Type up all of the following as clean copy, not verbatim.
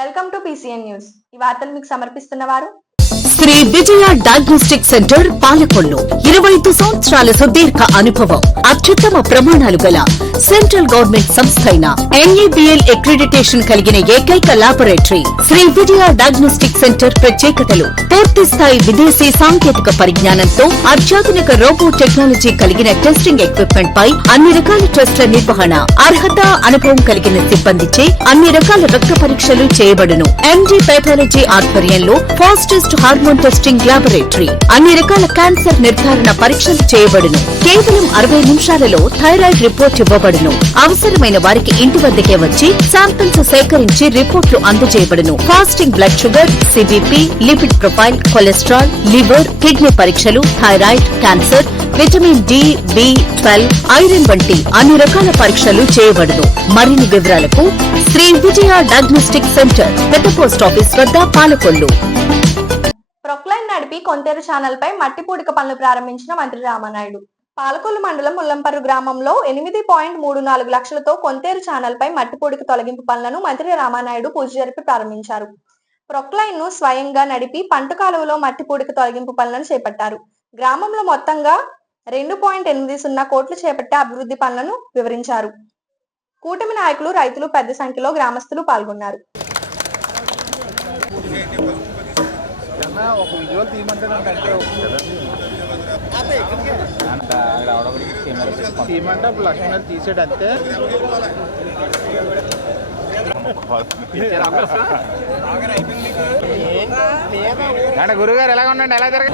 Welcome to PCN news. ఈ వార్తలు మీకు సమర్పిస్తున్నవారు శ్రీ విజయ డయాగ్నోస్టిక్ సెంటర్ పాలకొల్లు. 25 సంవత్సరాల సుదీర్ఘ అనుభవం, అత్యుత్తమ ప్రమాణాలు గల సెంట్రల్ గవర్నమెంట్ సంస్థ అయిన NABL అక్రిడిటేషన్ కలిగిన ఏకైక laboratory Shri Vijaya diagnostic centre. ప్రత్యేకతలు: పూర్తి స్థాయి విదేశీ సాంకేతిక పరిజ్ఞానంతో అత్యాధునిక రోబో టెక్నాలజీ కలిగిన టెస్టింగ్ ఎక్విప్మెంట్ పై అన్ని రకాల టెస్టుల నిర్వహణ, అర్హత, అనుభవం కలిగిన సిబ్బందిచే అన్ని రకాల రక్త పరీక్షలు చేయబడును. MD పైథాలజీ ఆధ్వర్యంలో ఫాస్టెస్ట్ హార్మోన్ టెస్టింగ్ లాబొరేటరీ, అన్ని రకాల క్యాన్సర్ నిర్ధారణ పరీక్షలు చేయబడును. కేవలం 60 నిమిషాలలో థైరాయిడ్ రిపోర్ట్ ఇవ్వబడును. అవసరమైన వారికి ఇంటి వద్దకే వచ్చి శాంపిల్స్ సేకరించి రిపోర్టులు అందజేయబడును. Fasting blood sugar, CBP, lipid profile, cholesterol, liver, kidney పరీక్షలు, thyroid, cancer, vitamin D, B12, iron వంటి అన్ని రకాల పరీక్షలు చేయబడును. మరిన్ని వివరాలకు శ్రీ విజయ డయాగ్నోస్టిక్ సెంటర్, పెద్ద పోస్ట్ ఆఫీస్ వద్ద, పాలకొల్లు. ప్రొక్లైన్ నడిపి కొంతేరు ఛానల్ పై మట్టి పూడిక పనులు ప్రారంభించిన మంత్రి రామానాయుడు. పాలకొల్లు మండలం ముల్లంపర్రు గ్రామంలో 8.34 లక్షలతో కొంతేరు ఛానల్ పై మట్టి పూడిక తొలగింపు పనులను మంత్రి రామానాయుడు పూజ జరిపి ప్రారంభించారు. ప్రొక్లైన్ ను స్వయంగా నడిపి పంట కాలువలో మట్టి పూడిక తొలగింపు పనులను చేపట్టారు. గ్రామంలో మొత్తంగా 2.80 కోట్లు చేపట్టే అభివృద్ధి పనులను వివరించారు. కూటమి నాయకులు, రైతులు పెద్ద సంఖ్యలో గ్రామస్తులు పాల్గొన్నారు. ఒక విజువల్ తీయమంటే అప్పుడు లక్ష్మణ తీసాడు అంతే. గురుగారు ఎలాగ ఉండండి, ఎలా జరగ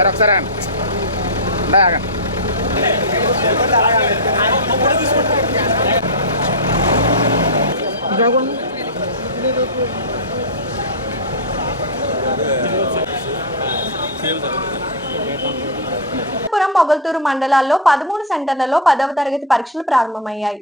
సార్ ఒకసారి ఆగండి. మొగల్తూరు మండలాల్లో 13 సెంటర్లలో 10వ తరగతి పరీక్షలు ప్రారంభమయ్యాయి.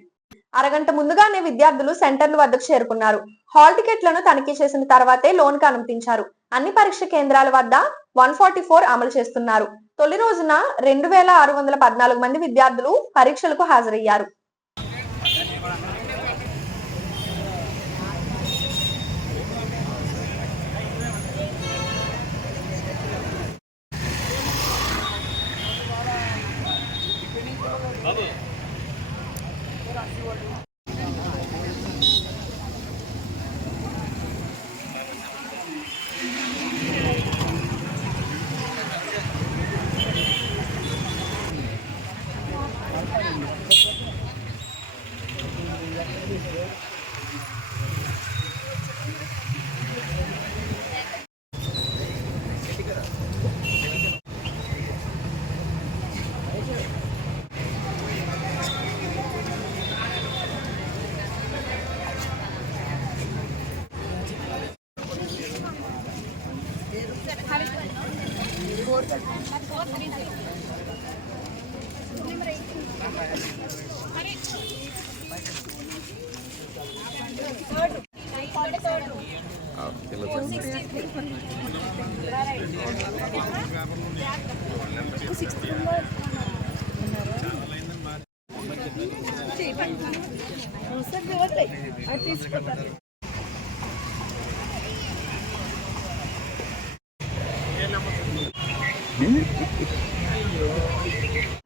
అరగంట ముందుగానే విద్యార్థులు సెంటర్ల వద్దకు చేరుకున్నారు. హాల్ టికెట్లను తనిఖీ చేసిన తర్వాతే లోన్ కు అనుమతించారు. అన్ని పరీక్ష కేంద్రాల వద్ద 144 అమలు చేస్తున్నారు. తొలి రోజున 2614 మంది విద్యార్థులు పరీక్షలకు హాజరయ్యారు.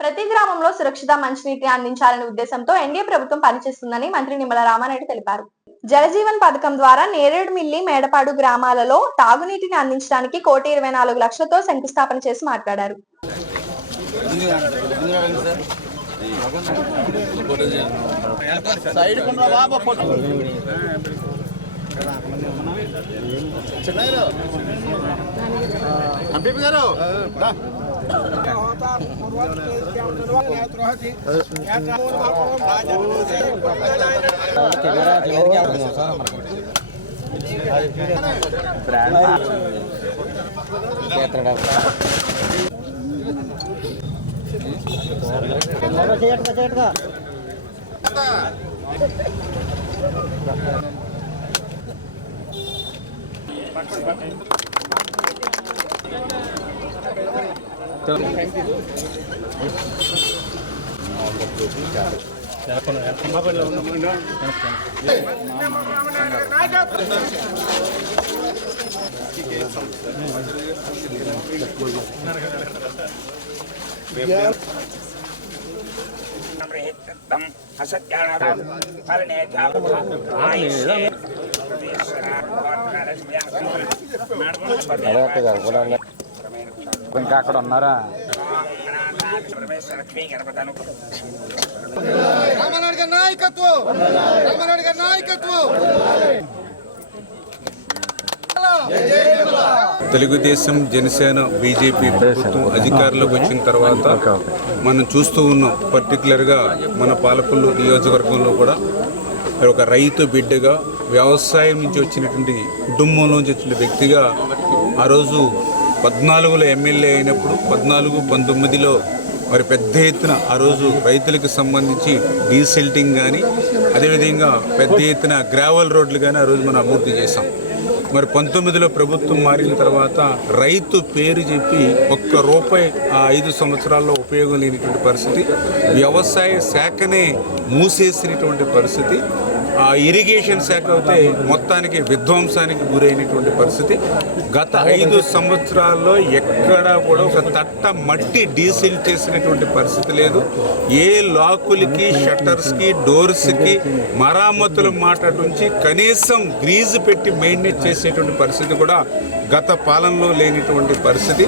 ప్రతి గ్రామంలో సురక్షిత మంచినీటిని అందించాలనే ఉద్దేశంతో ఎన్డీఏ ప్రభుత్వం పనిచేస్తుందని మంత్రి నిమ్మల రామానాయుడు తెలిపారు. జలజీవన్ పథకం ద్వారా నేరేడుమిల్లి, మేడపాడు గ్రామాలలో తాగునీటిని అందించడానికి 1,24 లక్షలతో శంకుస్థాపన చేసి మాట్లాడారు. ఇంకా అక్కడ ఉన్నారా? తెలుగుదేశం, జనసేన, బీజేపీ ప్రభుత్వం అధికారంలోకి వచ్చిన తర్వాత మనం చూస్తూ ఉన్నాం. పర్టికులర్గా మన పాలకొల్లు నియోజకవర్గంలో కూడా ఒక రైతు బిడ్డగా, వ్యవసాయం నుంచి వచ్చినటువంటి కుటుంబంలోంచి వచ్చిన వ్యక్తిగా ఆ రోజు 14లో ఎమ్మెల్యే అయినప్పుడు 14-19లో మరి పెద్ద ఎత్తున ఆ రోజు రైతులకు సంబంధించి డీసిల్టింగ్ కానీ, అదేవిధంగా పెద్ద ఎత్తున గ్రావెల్ రోడ్లు కానీ ఆ రోజు మనం అభివృద్ధి చేశాం. మరి 19లో ప్రభుత్వం మారిన తర్వాత రైతు పేరు చెప్పి ₹1 ఆ 5 సంవత్సరాల్లో ఉపయోగం లేనిటువంటి పరిస్థితి, వ్యవసాయ శాఖనే మూసేసినటువంటి పరిస్థితి, ఆ ఇరిగేషన్ శాఖ అయితే మొత్తానికి విధ్వంసానికి గురైనటువంటి పరిస్థితి. గత 5 సంవత్సరాల్లో ఎక్కడా కూడా ఒక తట్ట మట్టి డీసిల్ చేసినటువంటి పరిస్థితి లేదు. ఏ లాకులకి, షట్టర్స్కి, డోర్స్కి మరామతుల మాట నుంచి కనీసం గ్రీజు పెట్టి మెయింటైన్ చేసేటువంటి పరిస్థితి కూడా గత పాలనలో లేనిటువంటి పరిస్థితి.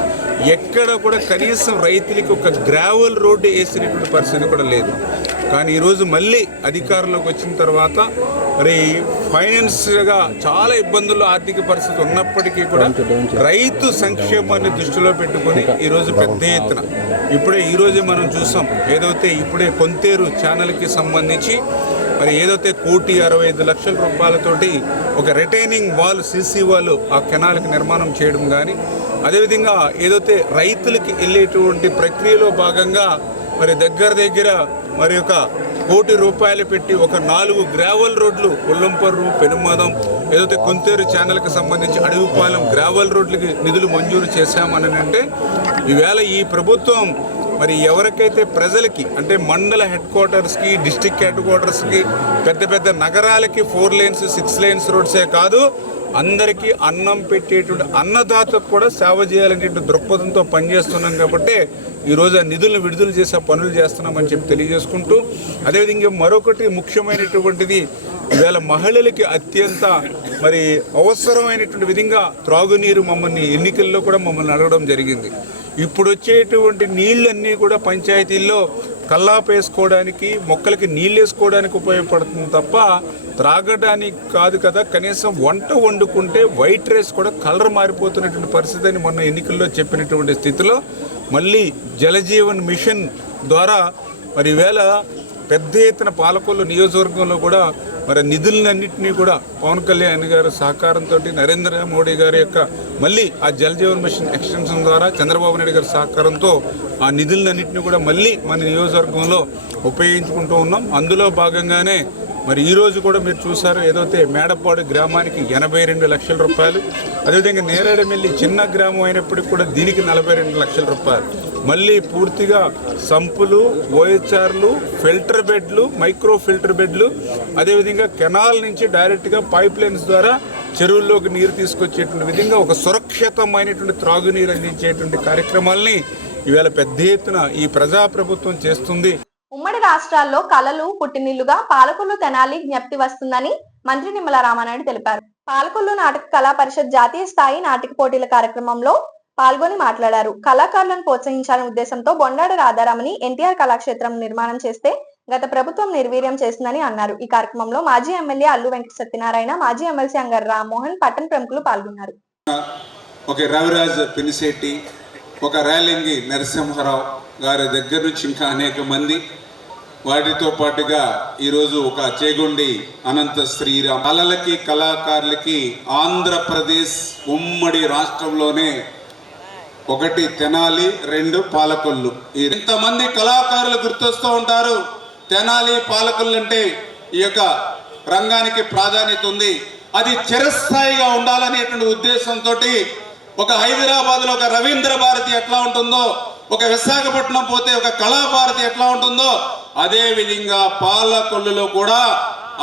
ఎక్కడ కూడా కనీసం రైతులకి ఒక గ్రావెల్ రోడ్డు వేసినటువంటి పరిస్థితి కూడా లేదు. కానీ ఈరోజు మళ్ళీ అధికారంలోకి వచ్చిన తర్వాత మరి ఫైనాన్స్గా చాలా ఇబ్బందులు, ఆర్థిక పరిస్థితి ఉన్నప్పటికీ కూడా రైతు సంక్షేమాన్ని దృష్టిలో పెట్టుకొని ఈరోజు పెద్ద ఎత్తున ఇప్పుడే ఈరోజే మనం చూసాం. ఏదైతే ఇప్పుడే కొంతేరు ఛానల్కి సంబంధించి మరి ఏదైతే ₹1,65,00,000 ఒక రిటైనింగ్ వాల్, సీసీ వాల్ ఆ కెనాల్కి నిర్మాణం చేయడం కానీ, అదేవిధంగా ఏదైతే రైతులకి వెళ్ళేటువంటి ప్రక్రియలో భాగంగా మరి దగ్గర మరి ఒక ₹1,00,00,000 పెట్టి ఒక 4 గ్రావెల్ రోడ్లు ఉల్లంపర్రు, పెనుమదం, ఏదైతే కొంతేరు ఛానల్కి సంబంధించి అడవిపాలెం గ్రావెల్ రోడ్లకి నిధులు మంజూరు చేశామని అంటే ఈవేళ ఈ ప్రభుత్వం మరి ఎవరికైతే ప్రజలకి అంటే మండల హెడ్ క్వార్టర్స్కి, డిస్ట్రిక్ట్ హెడ్ క్వార్టర్స్కి, పెద్ద నగరాలకి 4 లేన్స్ 6 లేన్స్ రోడ్సే కాదు, అందరికీ అన్నం పెట్టేటువంటి అన్నదాతకు కూడా సేవ చేయాలనేటువంటి దృక్పథంతో పనిచేస్తున్నాం. కాబట్టి ఈరోజు ఆ నిధులను విడుదల చేసే పనులు చేస్తున్నామని చెప్పి తెలియజేసుకుంటూ, అదేవిధంగా మరొకటి ముఖ్యమైనటువంటిది ఇవాళ మహిళలకి అత్యంత మరి అవసరమైనటువంటి విధంగా త్రాగునీరు ఎన్నికల్లో కూడా మమ్మల్ని అడగడం జరిగింది. ఇప్పుడు వచ్చేటువంటి నీళ్ళన్నీ కూడా పంచాయతీల్లో కల్లాపు వేసుకోవడానికి, మొక్కలకి నీళ్ళు వేసుకోవడానికి ఉపయోగపడుతుంది తప్ప త్రాగడానికి కాదు కదా. కనీసం వంట వండుకుంటే వైట్ రైస్ కూడా కలర్ మారిపోతున్నటువంటి పరిస్థితి అని మొన్న ఎన్నికల్లో చెప్పినటువంటి స్థితిలో మళ్ళీ జలజీవన్ మిషన్ ద్వారా మరి ఈవేళ పెద్ద ఎత్తున పాలకొల్లు నియోజకవర్గంలో కూడా మరి నిధులన్నింటినీ కూడా పవన్ కళ్యాణ్ గారి సహకారంతో, నరేంద్ర మోడీ గారి యొక్క మళ్ళీ ఆ జలజీవన్ మిషన్ ఎక్స్టెన్షన్ ద్వారా చంద్రబాబు నాయుడు గారి సహకారంతో ఆ నిధులన్నింటినీ కూడా మళ్ళీ మన నియోజకవర్గంలో ఉపయోగించుకుంటూ ఉన్నాం. అందులో భాగంగానే మరి ఈరోజు కూడా మీరు చూసారు, ఏదైతే మేడపాడు గ్రామానికి ₹82 లక్షలు, అదేవిధంగా నేరేడుమిల్లి చిన్న గ్రామం అయినప్పటికీ కూడా దీనికి ₹42 లక్షలు, మళ్ళీ పూర్తిగా సంపులు, ఓహెచ్ఆర్లు, ఫిల్టర్ బెడ్లు, మైక్రో ఫిల్టర్ బెడ్లు, అదేవిధంగా కెనాల్ నుంచి డైరెక్ట్గా పైప్ లైన్స్ ద్వారా చెరువుల్లోకి నీరు తీసుకొచ్చేటువంటి విధంగా ఒక సురక్షితమైనటువంటి త్రాగునీరు అందించేటువంటి కార్యక్రమాల్ని ఈవేళ పెద్ద ఎత్తున ఈ ప్రజాప్రభుత్వం చేస్తుంది. ఉమ్మడి రాష్ట్రాల్లో కళలు పుట్టినిల్లుగా పాలకొల్లు తెనాలి జ్ఞప్తి వస్తుందని మంత్రి నిమ్మల రామానాయుడు తెలిపారు. పాలకొల్లు నాటక కళా పరిషత్ జాతీయ స్థాయి నాటక పోటీల కార్యక్రమంలో పాల్గొని మాట్లాడారు. కళాకారులను ప్రోత్సహించాలనే ఉద్దేశంతో బొండాడ రాధారామని ఎన్టీఆర్ కళాక్షేత్రం నిర్మాణం చేస్తే గత ప్రభుత్వం నిర్వీర్యం చేసిందని అన్నారు. ఈ కార్యక్రమంలో మాజీ ఎమ్మెల్యే అల్లు వెంకట సత్యనారాయణ, మాజీ ఎమ్మెల్సీ అంగారు రామ్మోహన్, పట్టణ ప్రముఖులు పాల్గొన్నారు. ఒక రవిరాజ్ పినిశెట్టి, ఒక రేలింగి నరసింహారావు గారి దగ్గర నుంచి ఇంకా అనేక మంది, వాటితో పాటుగా ఈరోజు ఒక చేగొండి అనంత శ్రీరామ్, కళలకి కళాకారులకి ఆంధ్రప్రదేశ్ ఉమ్మడి రాష్ట్రంలోనే 1 తెనాలి, 2 పాలకొల్లు. ఇంతమంది కళాకారులు గుర్తొస్తూ ఉంటారు. తెనాలి, పాలకొల్లు అంటే ఈ యొక్క రంగానికి ప్రాధాన్యత ఉంది. అది చిరస్థాయిగా ఉండాలనేటువంటి ఉద్దేశంతో ఒక హైదరాబాద్లో ఒక రవీంద్ర భారతి ఎట్లా ఉంటుందో, ఒక విశాఖపట్నం పోతే ఒక కళాభారతి ఎట్లా ఉంటుందో, అదే విధంగా పాలకొల్లులో కూడా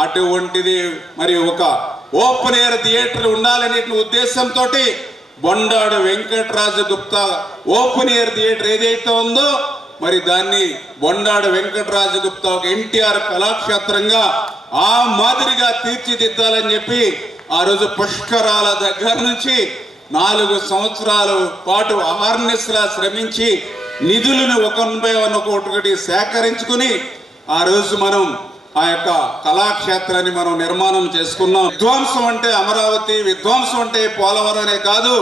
అటువంటిది మరి ఒక ఓపెన్ ఎయిర్ థియేటర్ ఉండాలనే ఉద్దేశంతో Bondadu Venkataraju Gupta open air theatre ఏదైతే ఉందో మరి దాన్ని బొండాడు వెంకటరాజు గుప్తా ఒక ఎన్టీఆర్ కళాక్షేత్రంగా ఆ మాదిరిగా తీర్చిదిద్దాలని చెప్పి ఆ రోజు పుష్కరాల దగ్గర నుంచి 4 సంవత్సరాల పాటు అహర్నిశలా శ్రమించి నిధులను ఒకటి సేకరించుకుని ఆ రోజు మనం ఆ యొక్క కళాక్షేత్రాన్ని మనం నిర్మాణం చేసుకున్నాం. విధ్వంసం అంటే అమరావతి, విధ్వంసం అంటే పోలవరం అనే కాదు,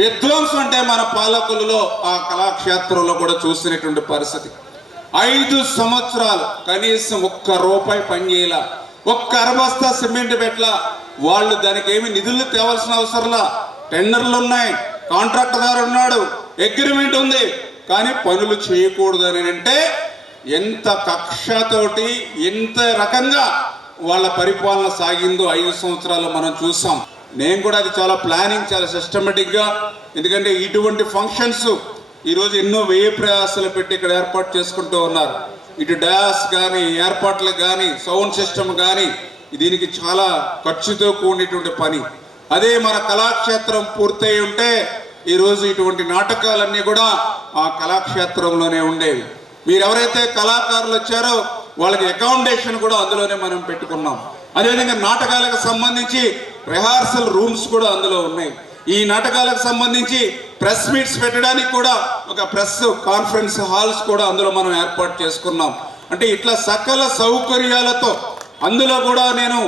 విధ్వంసం అంటే మన పాలకులలో ఆ కళాక్షేత్రంలో కూడా చూసినటువంటి పరిస్థితి. 5 సంవత్సరాలు కనీసం ₹1 పనిచేయాల, 1 అరబస్తా సిమెంట్ పెట్టలా. వాళ్ళు దానికి ఏమి నిధులు తేవాల్సిన అవసరంలా. టెండర్లు ఉన్నాయి, కాంట్రాక్టర్ ఉన్నాడు, అగ్రిమెంట్ ఉంది, కానీ పనులు చేయకూడదు అని అంటే ఎంత కక్షతోటి ఎంత రకంగా వాళ్ళ పరిపాలన సాగిందో 5 సంవత్సరాలు మనం చూసాం. నేను కూడా అది చాలా ప్లానింగ్, చాలా సిస్టమేటిక్గా, ఎందుకంటే ఇటువంటి ఫంక్షన్స్ ఈరోజు ఎన్నో వ్యయ ప్రయాసాలు పెట్టి ఇక్కడ ఏర్పాటు చేసుకుంటూ ఉన్నారు. ఇటు డయాస్ కానీ, ఏర్పాట్లకు కానీ, సౌండ్ సిస్టమ్ కానీ, దీనికి చాలా ఖర్చుతో కూడినటువంటి పని. అదే మన కళాక్షేత్రం పూర్తయి ఉంటే ఈరోజు ఇటువంటి నాటకాలన్నీ కూడా ఆ కళాక్షేత్రంలోనే ఉండేవి. మీరు ఎవరైతే కళాకారులు వచ్చారో వాళ్ళకి అకామిడేషన్ కూడా అందులోనే మనం పెట్టుకున్నాం. అదేవిధంగా నాటకాలకు సంబంధించి రిహార్సల్ రూమ్స్ కూడా అందులో ఉన్నాయి. ఈ నాటకాలకు సంబంధించి ప్రెస్ మీట్స్ పెట్టడానికి కూడా ఒక ప్రెస్ కాన్ఫరెన్స్ హాల్స్ కూడా అందులో మనం ఏర్పాటు చేసుకున్నాం. అంటే ఇట్లా సకల సౌకర్యాలతో అందులో కూడా నేను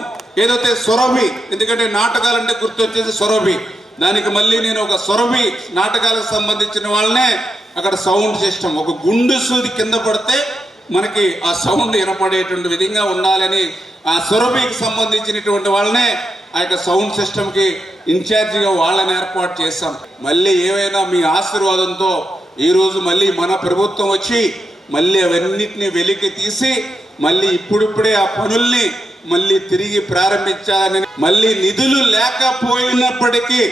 ఏదైతే సొరభి, ఎందుకంటే నాటకాలంటే గుర్తొచ్చేసి సొరభి, దానికి మళ్ళీ నేను ఒక సొరభి నాటకాలకు సంబంధించిన వాళ్ళనే అక్కడ సౌండ్ సిస్టమ్, ఒక గుండు సూది కింద పడితే మనకి ఆ సౌండ్ వినపడేటువంటి విధంగా ఉండాలని ఆ సొరభికి సంబంధించినటువంటి వాళ్ళనే ఆ యొక్క సౌండ్ సిస్టమ్కి ఇన్ఛార్జిగా వాళ్ళని ఏర్పాటు చేశాం. మళ్ళీ ఏవైనా మీ ఆశీర్వాదంతో ఈరోజు మళ్ళీ మన ప్రభుత్వం వచ్చి మళ్ళీ అవన్నిటిని వెలికి తీసి మళ్ళీ ఇప్పుడిప్పుడే ఆ పనుల్ని మళ్ళీ తిరిగి ప్రారంభించాలని, మళ్ళీ నిధులు లేకపోయినప్పటికీ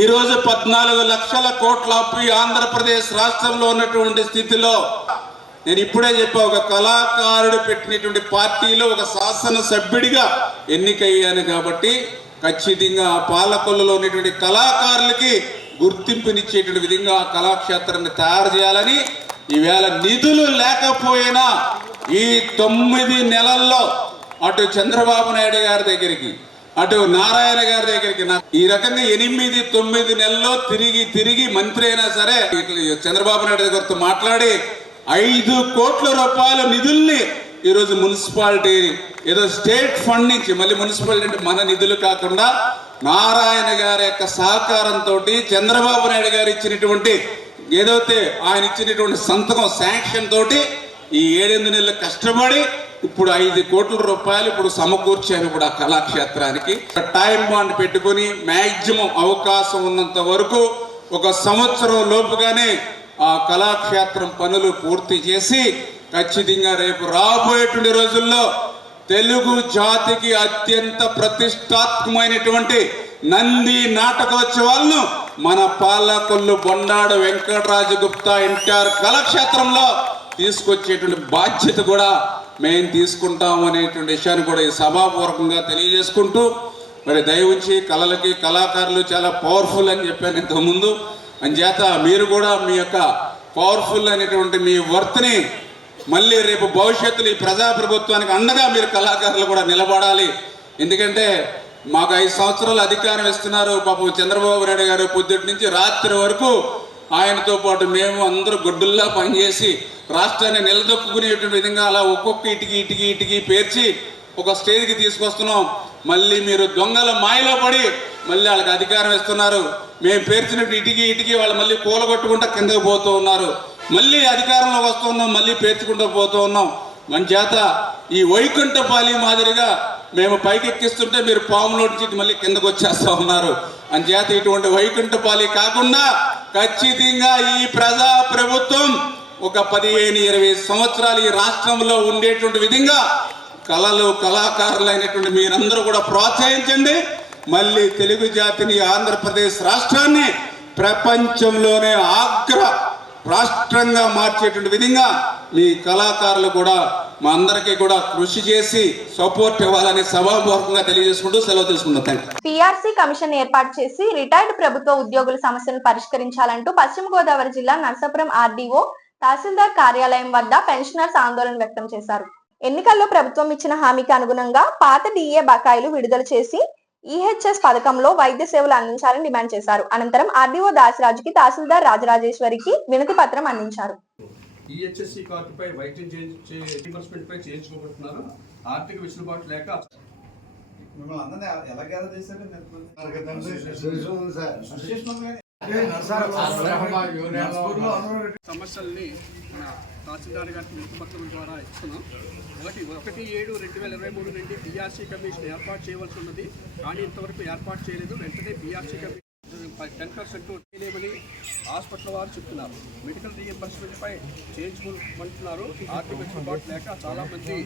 ఈరోజు 14 లక్షల కోట్ల అప్పు ఆంధ్రప్రదేశ్ రాష్ట్రంలో ఉన్నటువంటి స్థితిలో నేను ఇప్పుడే చెప్పా, ఒక కళాకారుడు పెట్టినటువంటి పార్టీలో ఒక శాసనసభ్యుడిగా ఎన్నికయ్యాను కాబట్టి ఖచ్చితంగా ఆ పాలకొల్లులో ఉన్నటువంటి కళాకారులకి గుర్తింపునిచ్చేటువంటి విధంగా ఆ కళాక్షేత్రాన్ని తయారు చేయాలని ఈవేళ నిధులు లేకపోయినా ఈ 9 నెలల్లో అటు చంద్రబాబు నాయుడు గారి దగ్గరికి, అటు నారాయణ గారి దగ్గరికి ఈ రకంగా 8-9 నెలల్లో తిరిగి మంత్రి అయినా సరే చంద్రబాబు నాయుడు గారితో మాట్లాడి 5 కోట్ల రూపాయల నిధుల్ని ఈరోజు మున్సిపాలిటీ ఏదో స్టేట్ ఫండ్ నుంచి, మళ్ళీ మున్సిపాలిటీ అంటే మన నిధులు కాకుండా నారాయణ గారి యొక్క సహకారంతో చంద్రబాబు నాయుడు గారు ఇచ్చినటువంటి ఏదైతే ఆయన ఇచ్చినటువంటి సంతకం శాంక్షన్ తోటి ఈ 7-8 నెలలు కష్టపడి ఇప్పుడు 5 కోట్ల రూపాయలు ఇప్పుడు సమకూర్చాను ఇప్పుడు ఆ కళాక్షేత్రానికి. టైం బాండ్ పెట్టుకుని మ్యాక్సిమం అవకాశం ఉన్నంత వరకు 1 సంవత్సరం లోపుగానే ఆ కళాక్షేత్రం పనులు పూర్తి చేసి ఖచ్చితంగా రేపు రాబోయేటువంటి రోజుల్లో తెలుగు జాతికి అత్యంత ప్రతిష్టాత్మకమైనటువంటి నంది నాటకోత్సవాలను మన పాలకొల్లు బొండాడు వెంకటరాజు గుప్తా ఎన్టీఆర్ కళాక్షేత్రంలో తీసుకొచ్చేటువంటి బాధ్యత కూడా మేము తీసుకుంటాం అనేటువంటి విషయాన్ని కూడా ఈ సభాపూర్వకంగా తెలియజేసుకుంటూ, మరి దయ ఉంచి కళలకి కళాకారులు చాలా పవర్ఫుల్ అని చెప్పాను ఇంతకుముందు. అంచేత మీరు కూడా మీ యొక్క పవర్ఫుల్ అనేటువంటి మీ వర్త్ని మళ్ళీ రేపు భవిష్యత్తులో ఈ ప్రజాప్రభుత్వానికి అండగా మీరు కళాకారులు కూడా నిలబడాలి. ఎందుకంటే మాకు 5 సంవత్సరాలు అధికారం ఇస్తున్నారు. పాపం చంద్రబాబు నాయుడు గారు పొద్దుటి నుంచి రాత్రి వరకు ఆయనతో పాటు మేము అందరూ గొడ్డుల్లా పనిచేసి రాష్ట్రాన్ని నిలదొక్కునేటువంటి విధంగా అలా ఒక్కొక్క ఇటుకి పేర్చి ఒక స్టేజ్కి తీసుకొస్తున్నాం. మళ్ళీ మీరు దొంగల మాయలో పడి మళ్ళీ వాళ్ళకి అధికారం ఇస్తున్నారు. మేము పేర్చినట్టు ఇటుకి వాళ్ళు మళ్ళీ కూలగొట్టుకుంటా కిందకు పోతూ ఉన్నారు. మళ్ళీ అధికారంలోకి వస్తున్నాం, మళ్ళీ పేర్చుకుంటూ పోతూ ఉన్నాం. మన చేత ఈ వైకుంఠపాలి మాదిరిగా మేము పైకెక్కిస్తుంటే మీరు పాములో నుంచి మళ్ళీ కిందకు వచ్చేస్తూ ఉన్నారు. అంచేత ఇటువంటి వైకుంఠపాలి కాకుండా ఖచ్చితంగా ఈ ప్రజా ప్రభుత్వం ఒక 15-20 సంవత్సరాలు ఈ రాష్ట్రంలో ఉండేటువంటి విధంగా కళాకారులైనటువంటి మీరందరూ కూడా ప్రోత్సహించండి. మళ్ళీ తెలుగు జాతిని, ఆంధ్రప్రదేశ్ రాష్ట్రాన్ని ప్రపంచంలోనే అగ్ర రాష్ట్రంగా మార్చేటువంటి విధంగా మీ కళాకారులు కూడా మా అందరికీ కూడా కృషి చేసి సపోర్ట్ ఇవ్వాలని సభాపూర్వకంగా తెలియజేసుకుంటూ సెలవు తీసుకుంటాం. పిఆర్సీ కమిషన్ ఏర్పాటు చేసి రిటైర్డ్ ప్రభుత్వ ఉద్యోగుల సమస్యలను పరిష్కరించాలంటూ పశ్చిమ గోదావరి జిల్లా నర్సాపురం ఆర్డీఓ తహసీల్దార్ కార్యాలయం వద్ద పెన్షనర్స్ ఆందోళన వ్యక్తం చేశారు. ఎన్నికల్లో ప్రభుత్వం ఇచ్చిన హామీకి అనుగుణంగా పాత డిఏ బకాయిలు విడుదల చేసి ఈహెచ్ఎస్ పథకంలో వైద్య సేవలు అందించాలని డిమాండ్ చేశారు. అనంతరం ఆర్డీఓ దాసరాజుకి తహసీల్దార్ రాజరాజేశ్వరికి వినతి పత్రం అందించారు. ఈహెచ్ఎస్సి కార్డుపై వైద్యం రీయింబర్స్మెంట్ పై చేయించుకోబడుతున్నారు. ఆర్థిక వెసులుబాటు లేక మిమ్మల్ని అందరినీ ఎలా గ్యాదర్ చేశారు? సమస్యల్ని మన తహసీల్దార్ గారికి వినతిపత్రం ద్వారా ఇస్తున్నాం. 1/7/2023 నుండి బీఆర్సీ కమిషన్ ఏర్పాటు చేయవలసి ఉన్నది, కానీ ఇంతవరకు ఏర్పాటు చేయలేదు. వెంటనే బీఆర్సీ కమిషన్ 10% చేయలేమని హాస్పిటల్ వారు చెప్తున్నారు. మెడికల్ రీయింబర్స్మెంట్ పై చేయించుకోమంటున్నారు. ఆర్థిక వెసులుబాటు లేక చాలా మంది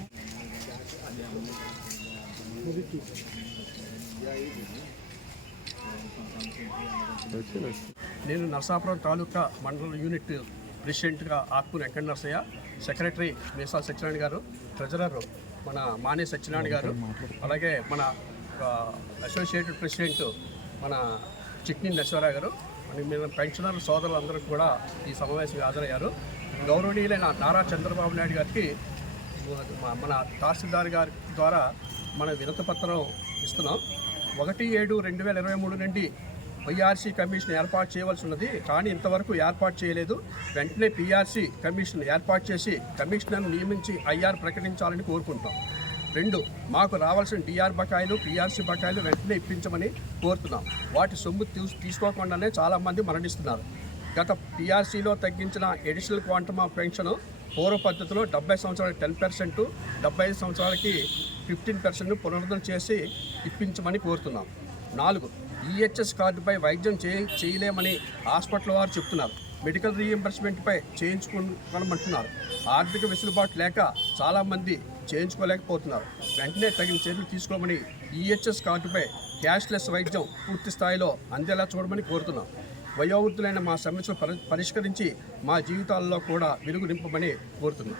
నేను నర్సాపురం తాలూకా మండల యూనిట్ ప్రెసిడెంట్గా ఆత్మూరు వెంకట నరసయ్య, సెక్రటరీ మేసాల సత్యనారాయణ గారు, ట్రెజరర్ మన మానే సత్యనారాయణ గారు, అలాగే మన అసోసియేటెడ్ ప్రెసిడెంట్ మన చిట్ని నరసింహారావు గారు, మన పెన్షనర్ సోదరులందరూ కూడా ఈ సమావేశంగా హాజరయ్యారు. గౌరవనీయులైన నారా చంద్రబాబు నాయుడు గారికి మన తహసీల్దార్ గారి ద్వారా మన వినతి పత్రం ఇస్తున్నాం. 1/7/2023 నుండి వైఆర్సీ కమిషన్ ఏర్పాటు చేయవలసి ఉన్నది, కానీ ఇంతవరకు ఏర్పాటు చేయలేదు. వెంటనే పిఆర్సీ కమిషన్ ఏర్పాటు చేసి కమిషనర్ను నియమించి ఐఆర్ ప్రకటించాలని కోరుకుంటున్నాం. 2, మాకు రావాల్సిన డిఆర్ బకాయిలు, పిఆర్సీ బకాయిలు వెంటనే ఇప్పించమని కోరుతున్నాం. వాటి సొమ్ము తీసుకోకుండానే చాలామంది మరణిస్తున్నారు. గత పిఆర్సీలో తగ్గించిన ఎడిషనల్ క్వాంటమ్ ఆఫ్ పెన్షన్ పూర్వ పద్ధతిలో 70 సంవత్సరాలకి 10%, 75 సంవత్సరాలకి 15% పునరుద్ధరణ చేసి ఇప్పించమని కోరుతున్నాం. 4, ఈహెచ్ఎస్ కార్డుపై వైద్యం చేయలేమని హాస్పిటల్ వారు చెప్తున్నారు. మెడికల్ రీయింబర్స్మెంట్పై చేయించుకోమంటున్నారు. ఆర్థిక వెసులుబాటు లేక చాలామంది చేయించుకోలేకపోతున్నారు. వెంటనే తగిన చర్యలు తీసుకోమని ఈహెచ్ఎస్ కార్డుపై క్యాష్లెస్ వైద్యం పూర్తి స్థాయిలో అందేలా చూడమని కోరుతున్నాం. వయోవృద్ధులైన మా సమస్యలు పరిష్కరించి మా జీవితాల్లో కూడా వెలుగు నింపమని కోరుతున్నాం.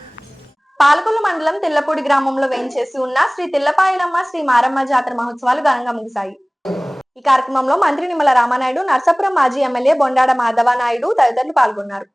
పాలకొల్లు మండలం తిల్లపూడి గ్రామంలో వేయించేసి ఉన్న శ్రీ తిల్లపాయలమ్మ శ్రీ మారమ్మ జాతర మహోత్సవాలు ఘనంగా ముగిశాయి. ఈ కార్యక్రమంలో మంత్రి నిమ్మల రామానాయుడు, నర్సాపురం మాజీ ఎమ్మెల్యే బొండాడ మాధవనాయుడు తదితరులు పాల్గొన్నారు.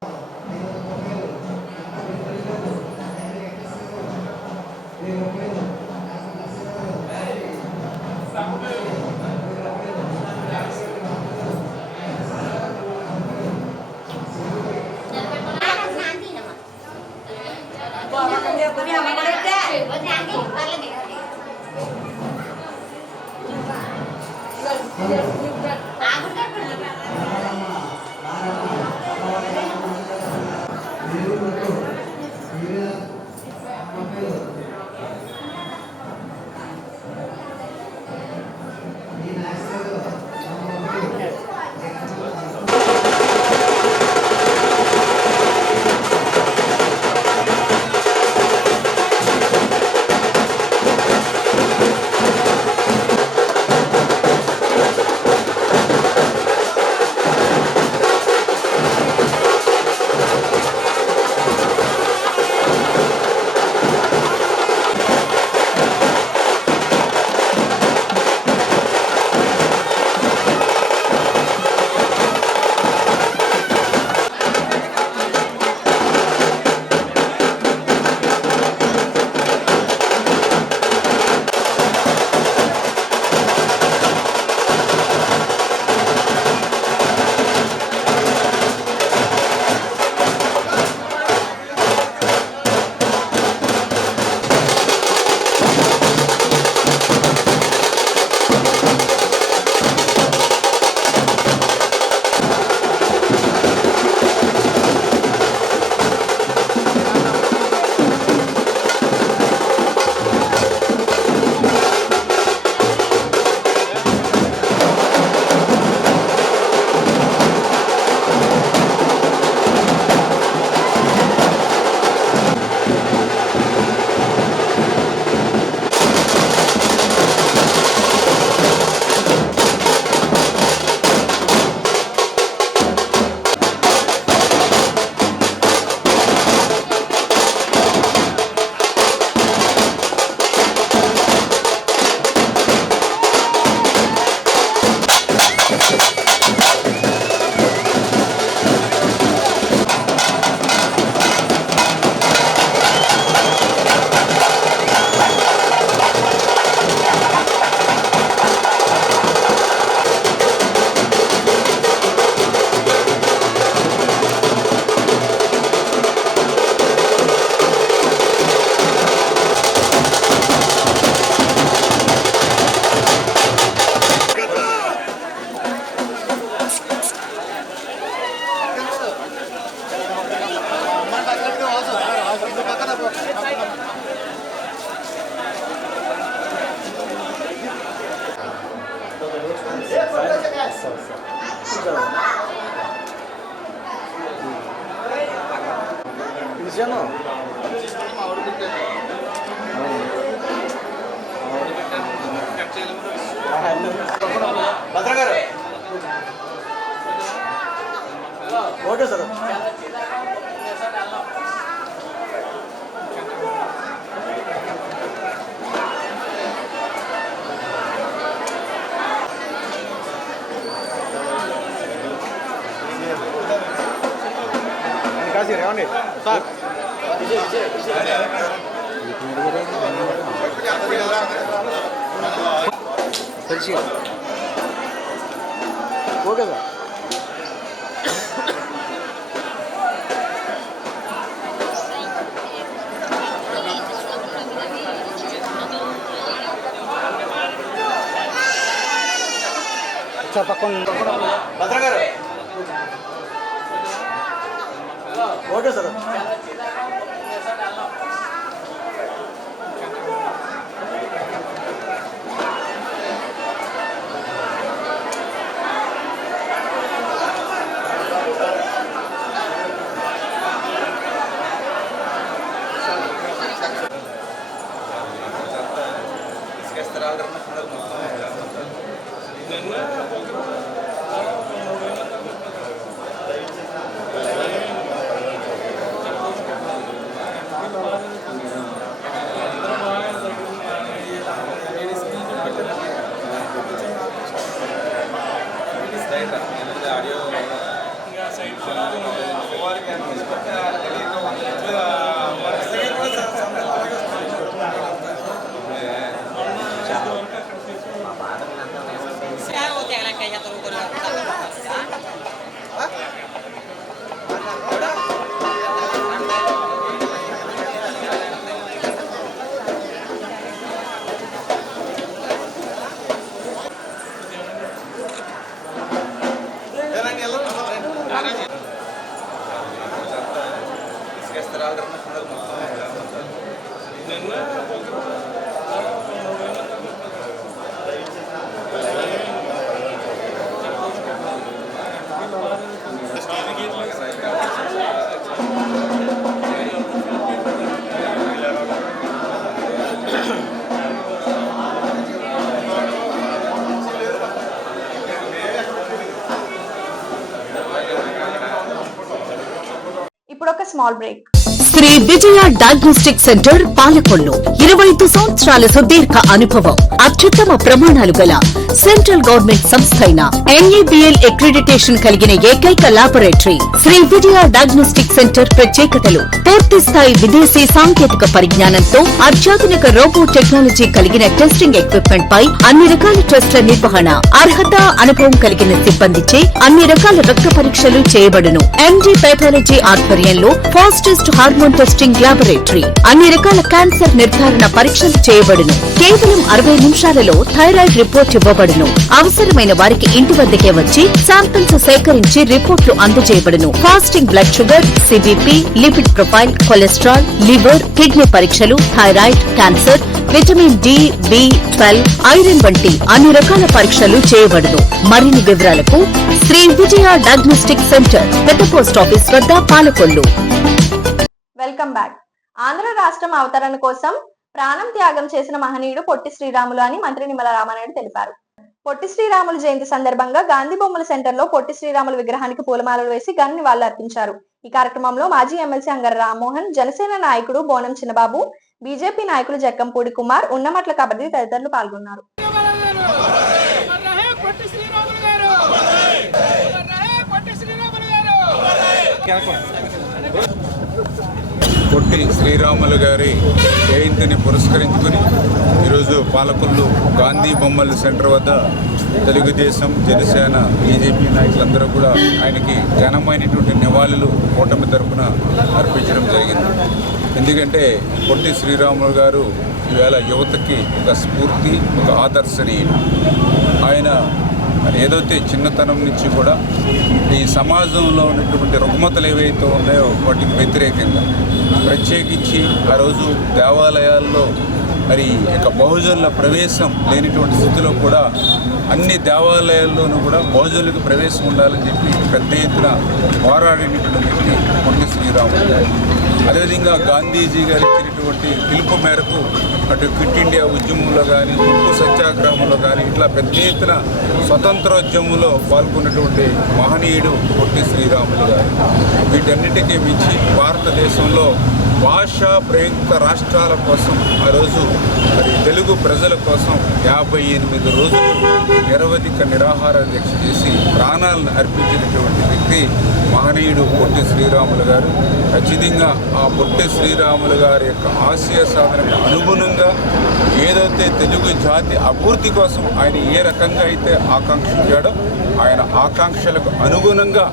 ఇప్పుడు ఒక small break. Shri Vijaya diagnostic centre Palakollu 25 సంవత్సరాల సుదీర్ఘ అనుభవం, అత్యుత్తమ ప్రమాణాలు గల సెంట్రల్ గవర్నమెంట్ సంస్థ అయిన NABL అక్రిడిటేషన్ కలిగిన ఏకైక laboratory Shri Vijaya diagnostic centre ప్రత్యేకతలు పూర్తి స్థాయి విదేశీ సాంకేతిక పరిజ్ఞానంతో అత్యాధునిక రోబో టెక్నాలజీ కలిగిన టెస్టింగ్ ఎక్విప్మెంట్ పై అన్ని రకాల టెస్టుల నిర్వహణ, అర్హత, అనుభవం కలిగిన సిబ్బందిచే అన్ని రకాల రక్త పరీక్షలు చేయబడును. MD పైథాలజీ ఆధ్వర్యంలో ఫాస్టెస్ట్ హార్మోన్ టెస్టింగ్ లాబొరేటరీ, అన్ని రకాల క్యాన్సర్ నిర్ధారణ పరీక్షలు చేయబడును. కేవలం 60 నిమిషాలలో థైరాయిడ్ రిపోర్ట్ ఇవ్వబడును. అవసరమైన వారికి ఇంటి వద్దకే వచ్చి శాంపిల్స్ సేకరించి రిపోర్ట్లు అందజేయబడును. Fasting blood sugar, CBP, lipid profile, cholesterol, liver, kidney పరీక్షలు, thyroid, cancer, vitamin D, B12, iron వంటి అన్ని రకాల పరీక్షలు చేయబడును. మరిన్ని వివరాలకు శ్రీ విజయ డయాగ్నోస్టిక్ సెంటర్, పెద్ద పోస్ట్ ఆఫీస్ వద్ద, పాలకొల్లు. Welcome back. ఆంధ్ర రాష్ట్రం అవతరణ కోసం ప్రాణం త్యాగం చేసిన మహనీయుడు పొట్టి శ్రీరాములు అని మంత్రి నిమ్మల రామానాయుడు తెలిపారు. పొట్టి శ్రీరాములు జయంతి సందర్భంగా గాంధీ బొమ్మల సెంటర్ లో పొట్టి శ్రీరాములు విగ్రహానికి పూలమాలలు వేసి ఘన నివాళులర్పించారు. ఈ కార్యక్రమంలో మాజీ ఎమ్మెల్సీ అంగర రామ్మోహన్, జనసేన నాయకుడు బోనం చిన్నబాబు, బీజేపీ నాయకులు జక్కంపూడి కుమార్, ఉన్నమట్ల కబడ్డీ తదితరులు పాల్గొన్నారు. పొట్టి శ్రీరాములు గారి జయంతిని పురస్కరించుకుని ఈరోజు పాలకొల్లు గాంధీ బొమ్మల సెంటర్ వద్ద తెలుగుదేశం, జనసేన, బీజేపీ నాయకులందరూ కూడా ఆయనకి ఘనమైనటువంటి నివాళులు కూటమి తరపున అర్పించడం జరిగింది. ఎందుకంటే పొట్టి శ్రీరాములు గారు ఈవేళ యువతకి ఒక స్ఫూర్తి, ఒక ఆదర్శనీయుడు. ఆయన ఏదైతే చిన్నతనం నుంచి కూడా ఈ సమాజంలో ఉన్నటువంటి రుగ్మతలు ఏవైతే ఉన్నాయో వాటికి వ్యతిరేకంగా ప్రత్యేకించి ఆ రోజు దేవాలయాల్లో మరి ఇక బహుజనుల ప్రవేశం లేనిటువంటి స్థితిలో కూడా అన్ని దేవాలయాల్లోనూ కూడా బహుజనులకు ప్రవేశం ఉండాలని చెప్పి పెద్ద ఎత్తున పోరాడినటువంటి వ్యక్తి పొట్టి శ్రీరాములు గారు. అదేవిధంగా గాంధీజీ గారు ఇచ్చినటువంటి పిలుపు మేరకు అటు క్విట్ ఇండియా ఉద్యమంలో కానీ, ఉప్పు సత్యాగ్రహంలో కానీ ఇట్లా పెద్ద ఎత్తున స్వతంత్రోద్యమంలో పాల్గొన్నటువంటి మహనీయుడు పొట్టి శ్రీరాములు గారు. వీటన్నిటికీ మించి భారతదేశంలో భాషా ప్రయుక్త రాష్ట్రాల కోసం ఆ రోజు మరి తెలుగు ప్రజల కోసం 58 రోజులు నిరవధిక నిరాహార దీక్ష చేసి ప్రాణాలను అర్పించినటువంటి వ్యక్తి మహనీయుడు పొట్టి శ్రీరాములు గారు. ఖచ్చితంగా ఆ పొట్టి శ్రీరాములు గారి యొక్క ఆశయ సాధనకు అనుగుణంగా ఏదైతే తెలుగు జాతి అభివృద్ధి కోసం ఆయన ఏ రకంగా అయితే ఆకాంక్షించాడో ఆయన ఆకాంక్షలకు అనుగుణంగా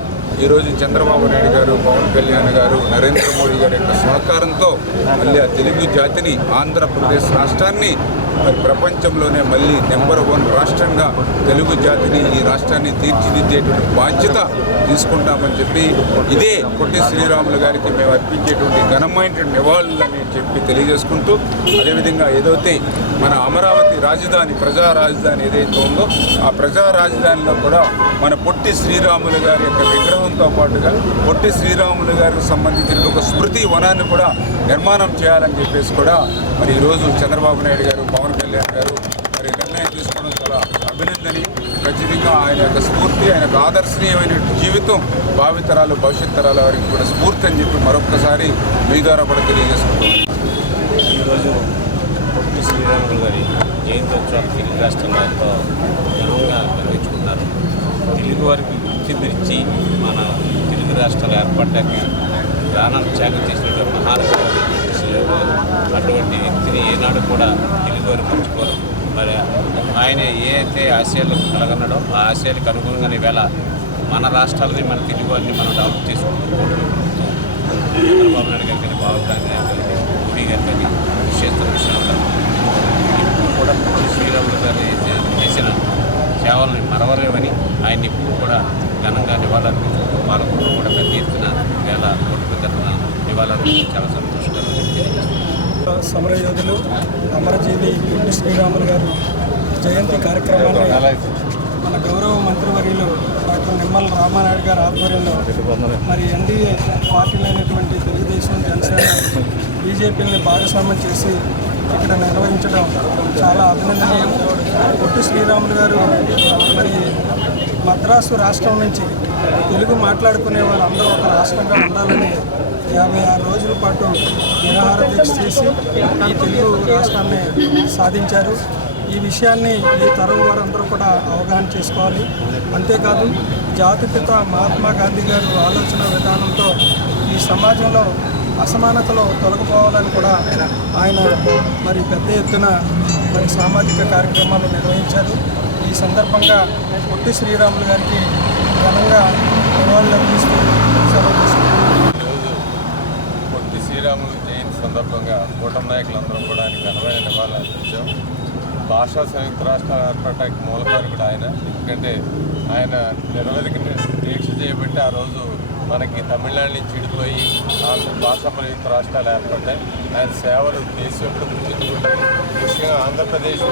ఈరోజు చంద్రబాబు నాయుడు గారు, పవన్ కళ్యాణ్ గారు, నరేంద్ర మోడీ గారి యొక్క సహకారంతో మళ్ళీ ఆ తెలుగు జాతిని, ఆంధ్రప్రదేశ్ రాష్ట్రాన్ని మరి ప్రపంచంలోనే మళ్ళీ నెంబర్ 1 రాష్ట్రంగా తెలుగు జాతిని, ఈ రాష్ట్రాన్ని తీర్చిదిద్దేటువంటి బాధ్యత తీసుకుంటామని చెప్పి ఇదే పొట్టి శ్రీరాములు గారికి మేము అర్పించేటువంటి ఘనమైనటువంటి నివాళులని చెప్పి తెలియజేసుకుంటూ, అదేవిధంగా ఏదైతే మన అమరావతి రాజధాని, ప్రజా రాజధాని ఏదైతే ఉందో ఆ ప్రజా రాజధానిలో కూడా మన పొట్టి శ్రీరాములు గారి యొక్క విగ్రహంతో పాటుగా పొట్టి శ్రీరాములు గారికి సంబంధించిన ఒక స్మృతి వనాన్ని కూడా నిర్మాణం చేయాలని చెప్పేసి కూడా మరి ఈరోజు చంద్రబాబు నాయుడు గారు, పవన్ కళ్యాణ్ గారు మరి నిర్ణయం తీసుకోవడం చాలా అభినందనీయం. ఖచ్చితంగా ఆయన యొక్క స్ఫూర్తి, ఆయన యొక్క ఆదర్శనీయమైన జీవితం భావితరాలు, భవిష్యత్ తరాల వారికి కూడా స్ఫూర్తి అని చెప్పి మరొక్కసారి మీ ద్వారా కూడా తెలియజేసుకుంటున్నాం. ఈరోజు పొట్టి శ్రీరాములు గారి జయంత్యోత్సవాలు తెలుగు రాష్ట్రాలతో ఘనంగా నిర్వహించుకున్నారు. తెలుగు వారికి గుర్తింపునిచ్చి మన తెలుగు రాష్ట్రాలు ఏర్పడ్డాక ప్రాణాలు త్యాగం చేసినటువంటి మహానుభావుడు అటువంటి వ్యక్తిని ఏనాడు కూడా తెలుగు వారు మర్చిపోరు. మరి ఆయన ఏ అయితే ఆశయాలు కలగన్నాడో ఆ ఆశయాలకు అనుగుణంగానే వేళ మన రాష్ట్రాలని, మన తెలుగు వారిని మనం డెవలప్ చేసుకుంటూ చంద్రబాబు నాయుడు గారి కానీ, పవన్ కళ్యాణ్ గారి కానీ, మోడీ గారి కానీ కృషి చేస్తున్న విషయం ఇప్పుడు కూడా శ్రీరాములు గారు చేసిన సేవలను మరవలేవని ఆయన ఇప్పుడు కూడా ఘనంగా నివాళులర్పించుకుంటూ పాలకులు కూడా పెద్ద ఎత్తున వేళ కొట్టుకు తరఫున నివాళులర్పించి చాలా సంతోషంగా సమరయోధులు అమరజీవి పొట్టి శ్రీరాములు గారు జయంతి కార్యక్రమాన్ని మన గౌరవ మంత్రివర్యులు డాక్టర్ నిమ్మల రామానాయుడు గారి ఆధ్వర్యంలో మరి ఎన్డీఏ పార్టీలైనటువంటి తెలుగుదేశం, జనసేన, బీజేపీని భాగస్వామ్యం చేసి ఇక్కడ నిర్వహించడం చాలా అభినందనీయం. పొట్టి శ్రీరాములు గారు మరి మద్రాసు రాష్ట్రం నుంచి తెలుగు మాట్లాడుకునే వాళ్ళందరూ ఒక రాష్ట్రంగా ఉండాలని 56 రోజుల పాటు నిరాహార దీక్ష చేసి ఈ తెలుగు రాష్ట్రాన్ని సాధించారు. ఈ విషయాన్ని ఈ తరం వారందరూ కూడా అవగాహన చేసుకోవాలి. అంతేకాదు జాతిపిత మహాత్మా గాంధీ గారు ఆలోచన విధానంతో ఈ సమాజంలో అసమానతలో తొలగిపోవాలని కూడా ఆయన మరి పెద్ద ఎత్తున మరి సామాజిక కార్యక్రమాలు నిర్వహించారు. ఈ సందర్భంగా పొట్టి శ్రీరాములు గారికి ఘనంగా నివాళులు అర్పిస్తూ సెలవు తీసుకున్నారు. ఈరోజు పొట్టి శ్రీరాములు జయంతి సందర్భంగా కూటమి నాయకులందరం కూడా ఆయన ఘనమైన నివాళులు అర్పించాం. భాషా సంయుక్త రాష్ట్రాలు ఏర్పడటానికి మూలకారకుడు ఆయన. ఎందుకంటే ఆయన నిరవధిక దీక్ష చేయబట్టి ఆ రోజు మనకి తమిళనాడు నుంచి విడిపోయి భాషా సంయుక్త రాష్ట్రాలు ఏర్పడ్డాయి. ఆయన సేవలు దేశం ఎప్పుడు గుర్తించుకుంటుంది. ముఖ్యంగా ఆంధ్రప్రదేశ్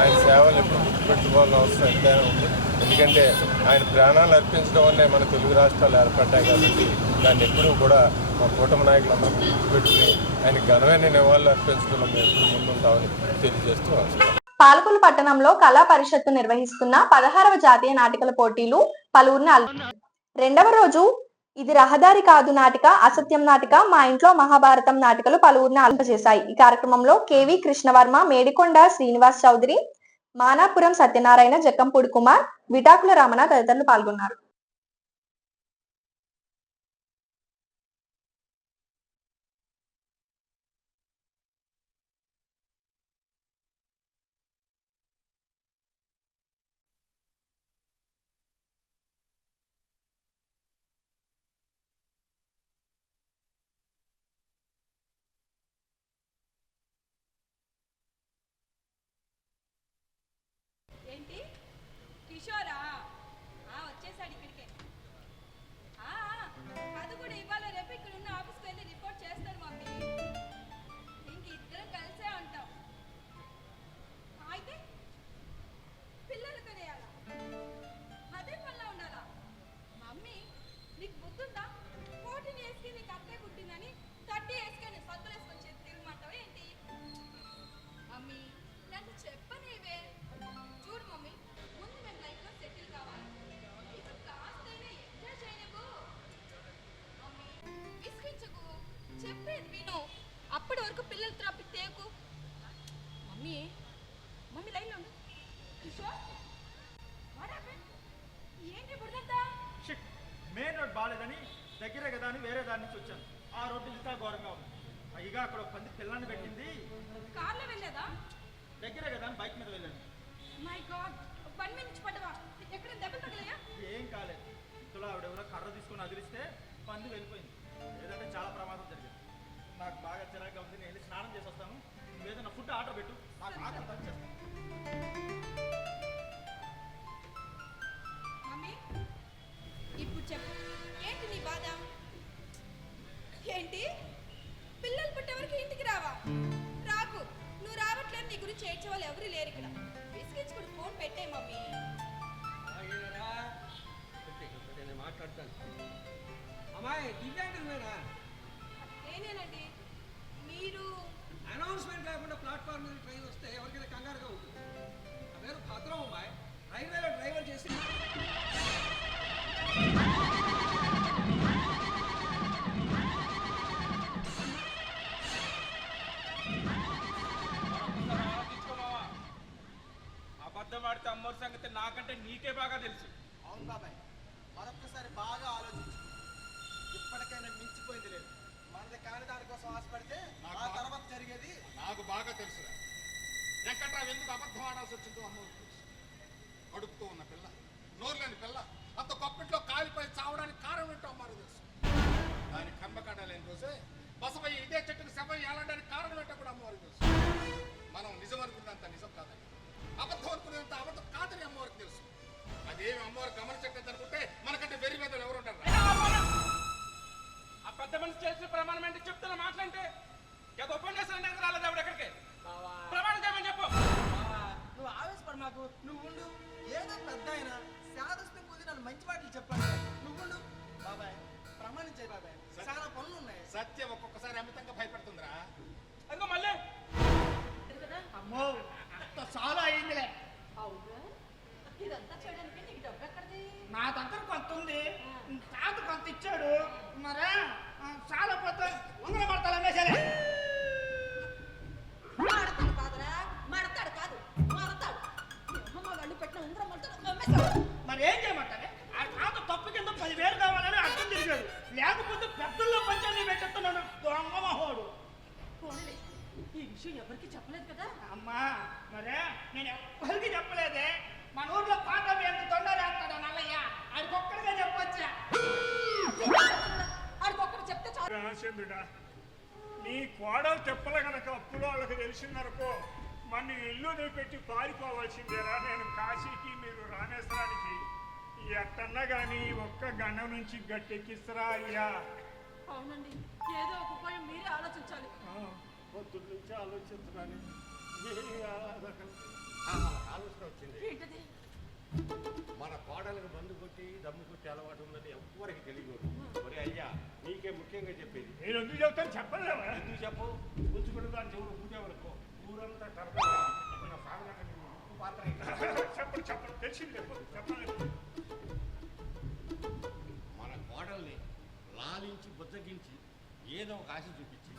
ఆయన సేవలు ఎప్పుడు గుర్తుపెట్టుకోవాలని అవసరం ఎంతైనా ఉంది. ఎందుకంటే ఆయన ప్రాణాలు అర్పించడం వల్లే మన తెలుగు రాష్ట్రాలు ఏర్పడ్డాయి కాబట్టి దాన్ని ఎప్పుడూ కూడా మా కూటమి నాయకులందరూ గుర్తుపెట్టుకుని ఆయన ఘనమైన నివాళులు అర్పించడంలో మేము ఎప్పుడు ముందుంటామని తెలియజేస్తూ వస్తున్నాం. పాలకొల్లు పట్టణంలో కళా పరిషత్తు నిర్వహిస్తున్న 16వ జాతీయ నాటికల పోటీలు పలువురిని రెండవ రోజు ఇది రహదారి కాదు నాటిక, అసత్యం నాటిక, మా ఇంట్లో మహాభారతం నాటికలు పలువురిని అల్పచేశాయి. ఈ కార్యక్రమంలో కేవి కృష్ణవర్మ, మేడికొండ శ్రీనివాస్ చౌదరి, మానాపురం సత్యనారాయణ, జక్కంపూడి కుమార్, విటాకుల రమణ తదితరులు పాల్గొన్నారు. ఏంటి కిషోరా వచ్చేసాడు ఇక్కడికే. అది కూడా ఇవాళ రేపు ఇక్కడ ఉన్న ఆఫీస్కి వెళ్ళి రిపోర్ట్ చేస్తాడు మమ్మీ. ఇంక ఇద్దరం కలిసే ఉంటాం. అయితే పిల్లలు కొనేయాలా? అదే పనిలో ఉండాలా? మమ్మీ నీకు బుద్ధుందా? 14 yearsకి నీకు అట్లే పుట్టిందని 30 ఏంటి బుర్రంతా? షిట్, మెయిన్ రోడ్ బాగాలేదని దగ్గరే కదా అని వేరే దారి నుంచి వచ్చాను. ఆ రోడ్డు ఇంకా ఘోరంగా ఉంది. పైగా అక్కడ ఒక పంది పిల్లని పెట్టింది. కార్లో వెళ్ళేదా? దగ్గరే కదా అని బైక్ మీద వెళ్ళాను. మై గాడ్, బండి మీద నుంచి పడ్డవా? ఎక్కడ దెబ్బలు తగిలాయా? ఏం కాలేదు. ఇంతలో ఆవిడెవరో కర్ర తీసుకుని అదిలిస్తే పంది వెళ్ళిపోయింది. లేదంటే చాలా ప్రమాదం జరిగింది. నాకు బాగా చిరాగ్గా ఉంది. నేను వెళ్ళి స్నానం చేసి వస్తాను. నువ్వు ఏదైనా ఫుడ్ ఆర్డర్ పెట్టు, నాకు ఆకలి తగ్గిస్తాను. మమ్మీ, ఇప్పుడు చెప్పు, ఏంటి నీ బాధ? ఏంటి, పిల్లలు పుట్టేవరకు ఇంటికి రావా? రాకు, నువ్వు రావట్లేదు. నీ గురించి ఏడ్చే వాళ్ళు ఎవరు లేరు ఇక్కడ. విసిగించుకుని ఫోన్ పెట్టే మమ్మీ. నేను మాట్లాడతాను. అమ్మాయి దివ్యాంగులమేనా? నేనేనండి. మీరు అనౌన్స్మెంట్ లేకుండా ప్లాట్ఫామ్ మీద ట్రైన్ వస్తే ఎవరికైనా కంగారుగా ఉంటుంది. నా పేరు భద్రం అమ్మాయి, రైల్వేలో డ్రైవర్ చేసి అబద్ధం ఆడితే అమ్మోరు సంగతి నాకంటే నీకే బాగా తెలుసు. అవును బాబాయ్, మరొక్కసారి బాగా ఆలోచించు. ఇప్పటికైనా మించిపోయింది లేదు. మనది కాని దానికోసం ఆశపడితే ఆ తర్వాత జరిగేది నాకు బాగా తెలుసురా. వెంకట్రావు ఎందుకు అబద్ధం ఆడాల్సి వచ్చిందో అమ్మోరు తెలుసు. అడుగుతూ ఉన్న పిల్ల, నోరు లేని పిల్ల, అంత గొప్పింట్లో కాలిపై చావడానికి కారణం ఏంటో అమ్మారు తెలుసు. దాని కర్మకాండ లేని రోజే బసవయ్య ఇదే చెట్టుకు శవం ఏలడానికి కారణం ఏంటో కూడా అమ్మవారికి తెలుసు. మనం నిజం అనుకున్నంత నిజం కాదని, అబద్ధం అనుకునేంత అబద్ధం కాదని అమ్మవారికి తెలుసు. అదేమి అమ్మవారు గమనించట్లేదు అనుకుంటే మనకంటే వెర్రి వేదలు ఎవరు ఉంటారు? ఆ పెద్ద మనిషి చేసిన ప్రమాణం ఏంటి చెప్తున్నా మాట్లాంటే ఏదో ఉపన్యాసం రాలేదు ఆవిడ ఎక్కడికి ప్రమాణం చేయమని చెప్పు. నువ్వు ఆవేశపడు మాకు. నువ్వు ఉండు. ఏదో పెద్ద ఆయన శాదస్తే కొద్ది నన్ను మంచి మాటలు చెప్పాను. నువ్వు ఉండు బాబాయ్, ప్రమాణించే బాబాయ్. చాలా పనులు ఉన్నాయి. సత్యం ఒక్కొక్కసారి అమితంగా భయపెడుతుందిరా. అదిగో మళ్ళీ అమ్మో, అంత చాలా అయిందిలే. అవునా? ఇదంతా చేయడానికి నీకు డబ్బు ఎక్కడిది? నా దగ్గర కొంత ఉంది, తాత కొంత ఇచ్చాడు. మరే చాలా పెద్ద ఉంగరం పడతాను అమ్మేసాలే. మాడతాడు కాదురా, మాడతాడు కాదు, మాడతాడు. అమ్మ వాళ్ళు పెట్టిన ఉంగరం మాడతాడు. మరి ఏం చేయమంటారే? ఆ తాత తప్పు కింద 10,000 కావాలని అర్థం తిరిగాడు. లేకపోతే పెద్దల్లో పంచాన్ని పెట్టేస్తున్నాడు దొంగ మహోడు. పోనీ, ఈ విషయం ఎవరికి చెప్పలేదు కదా? అమ్మా, మరే నేను ఎవరికి చెప్పలేదే. మన ఊర్లో పాత ఎంత తొందరేస్తాడు నల్లయ్య, ఆడికొక్కడిగా చెప్పొచ్చా? ఆడికొక్కరు చెప్తే చాలు. రామచంద్రుడా, నీ కోడలు తెప్పల గనక అప్పుడు వాళ్ళకి తెలిసిందనుకో, మన ఇల్లు పెట్టి పారిపోవాల్సిందేరా. నేను కాశీకి, మీరు రామేశ్వరానికి ఎట్టన్నా కానీ ఒక్క గండం నుంచి గట్టెక్కిస్తారా అయ్యా? అవునండి, ఏదో ఒక ఉపాయం మీరే ఆలోచించాలి. పొద్దున్న నుంచి ఆలోచిస్తున్నాను. ఆలోచన వచ్చింది. ఏంటది? మన కోడలకు మందు కొట్టి దమ్ము కొట్టి అలవాటు ఉందని ఎవ్వరికి తెలియదు. మరి అయ్యా నీకే ముఖ్యంగా చెప్పేది. నేను ఎందుకు చెప్తాను చెప్పలేవా? ఎందుకు చెప్పు? కూర్చుకుంటే దాని చెవులు పూజేవరకు ఊరంతా పాత్ర చెప్పండి చెప్పండి, తెలిసింది చెప్పలేదు. మన కోడల్ని లాలించి బుజ్జగించి ఏదో ఒక ఆశ చూపించి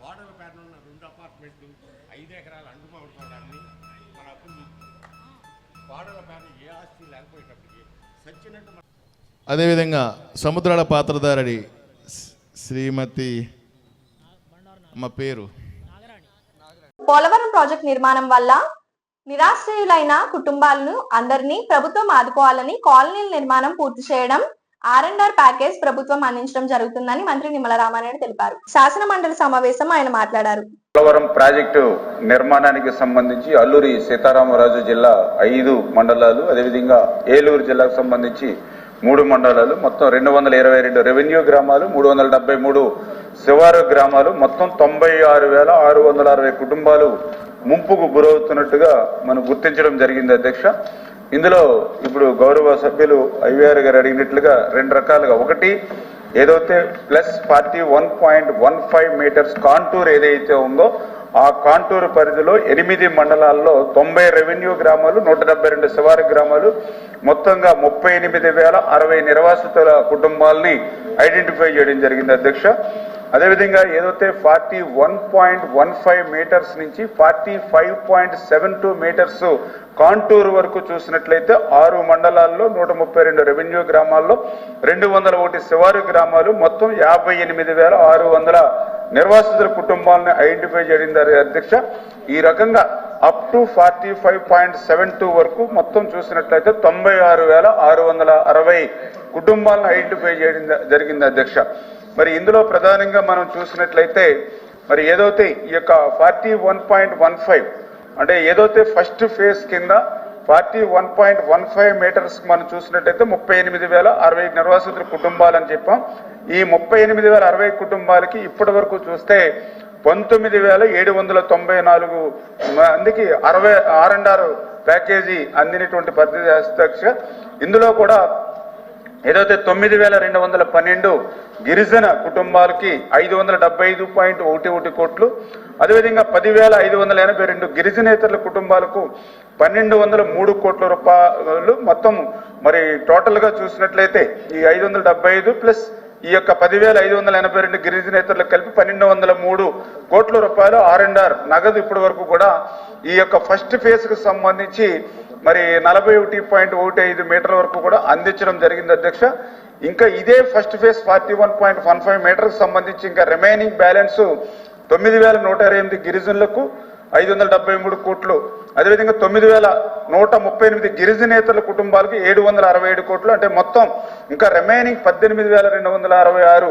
కోడల పేరున ఉన్న 2 అపార్ట్మెంట్లు 5 ఎకరాల అండుమావిడి తోటాన్ని మన అప్పుడు కోడల పేరు ఏ ఆస్తి లేకపోయేటప్పటికి సచ్చినట్టు. అదేవిధంగా సముద్రాల పాత్రధారి శ్రీమతి అమ్మ పేరు పోలవరం ప్రాజెక్ట్ నిర్మాణం వల్ల నిరాశ్రయులైన కుటుంబాలను అందరినీ ప్రభుత్వం ఆదుకోవాలని కాలనీల నిర్మాణం పూర్తి చేయడం R&R ప్యాకేజ్ ప్రభుత్వం అందించడం జరుగుతుందని మంత్రి నిమ్మల రామానాయుడు తెలిపారు. శాసన మండలి సమావేశం ఆయన మాట్లాడారు. పోలవరం ప్రాజెక్టు నిర్మాణానికి సంబంధించి అల్లూరి సీతారామరాజు జిల్లా 5 మండలాలు, అదేవిధంగా ఏలూరు జిల్లాకు సంబంధించి 3 మండలాలు, మొత్తం 222 రెవెన్యూ గ్రామాలు, 373 శివారు గ్రామాలు, మొత్తం 96,660 కుటుంబాలు ముంపుకు గురవుతున్నట్టుగా మనం గుర్తించడం జరిగింది అధ్యక్ష. ఇందులో ఇప్పుడు గౌరవ సభ్యులు ఐవీఆర్ గారు అడిగినట్లుగా 2 రకాలుగా, ఒకటి ఏదైతే +40 1.15 మీటర్స్ కాంటూర్ ఏదైతే ఉందో ఆ కాంటూరు పరిధిలో 8 మండలాల్లో 90 రెవెన్యూ గ్రామాలు, 172 శివారు గ్రామాలు, మొత్తంగా 38,060 నిర్వాసితుల కుటుంబాలని ఐడెంటిఫై చేయడం జరిగింది అధ్యక్ష. అదేవిధంగా ఏదైతే 41.15 మీటర్స్ నుంచి 45.72 మీటర్స్ కాంటూర్ వరకు చూసినట్లయితే 6 మండలాల్లో 132 రెవెన్యూ గ్రామాల్లో 201 శివారు గ్రామాలు మొత్తం 58,600 నిర్వాసితుల కుటుంబాలను ఐడెంటిఫై చేయడం అధ్యక్ష. ఈ రకంగా అప్ టు 45.72 వరకు మొత్తం చూసినట్లయితే 96,660 కుటుంబాలను ఐడెంటిఫై చేయడం జరిగింది అధ్యక్ష. మరి ఇందులో ప్రధానంగా మనం చూసినట్లయితే మరి ఏదైతే ఈ యొక్క 41.15 అంటే ఏదైతే ఫస్ట్ ఫేజ్ కింద 41.15 మీటర్స్ మనం చూసినట్లయితే 38,060 నిర్వాసితుల కుటుంబాలు అని చెప్పాం. ఈ 38,060 కుటుంబాలకి ఇప్పటి వరకు చూస్తే 19,794 మందికి 66 ప్యాకేజీ అందినటువంటి పరిస్థితి అధ్యక్ష. ఇందులో కూడా ఏదైతే 9,212 గిరిజన కుటుంబాలకి 575.11 కోట్లు, అదేవిధంగా 10,582 గిరిజనేతరుల కుటుంబాలకు 1,203 కోట్ల రూపాయలు మొత్తం. మరి టోటల్గా చూసినట్లయితే ఈ 575 ప్లస్ ఈ యొక్క 10,582 గిరిజనేతరులకు కలిపి 1,203 కోట్ల రూపాయలు R&R నగదు ఇప్పటి వరకు కూడా ఈ యొక్క ఫస్ట్ ఫేజ్కు సంబంధించి మరి 41.15 మీటర్ల వరకు కూడా అందించడం జరిగింది అధ్యక్ష. ఇంకా ఇదే ఫస్ట్ ఫేజ్ 41.15 మీటర్కి సంబంధించి ఇంకా రిమైనింగ్ బ్యాలెన్స్ 9,128 గిరిజనులకు 573 కోట్లు, అదేవిధంగా 9,138 గిరిజనేతల కుటుంబాలకు 767 కోట్లు, అంటే మొత్తం ఇంకా రిమైనింగ్ 18,266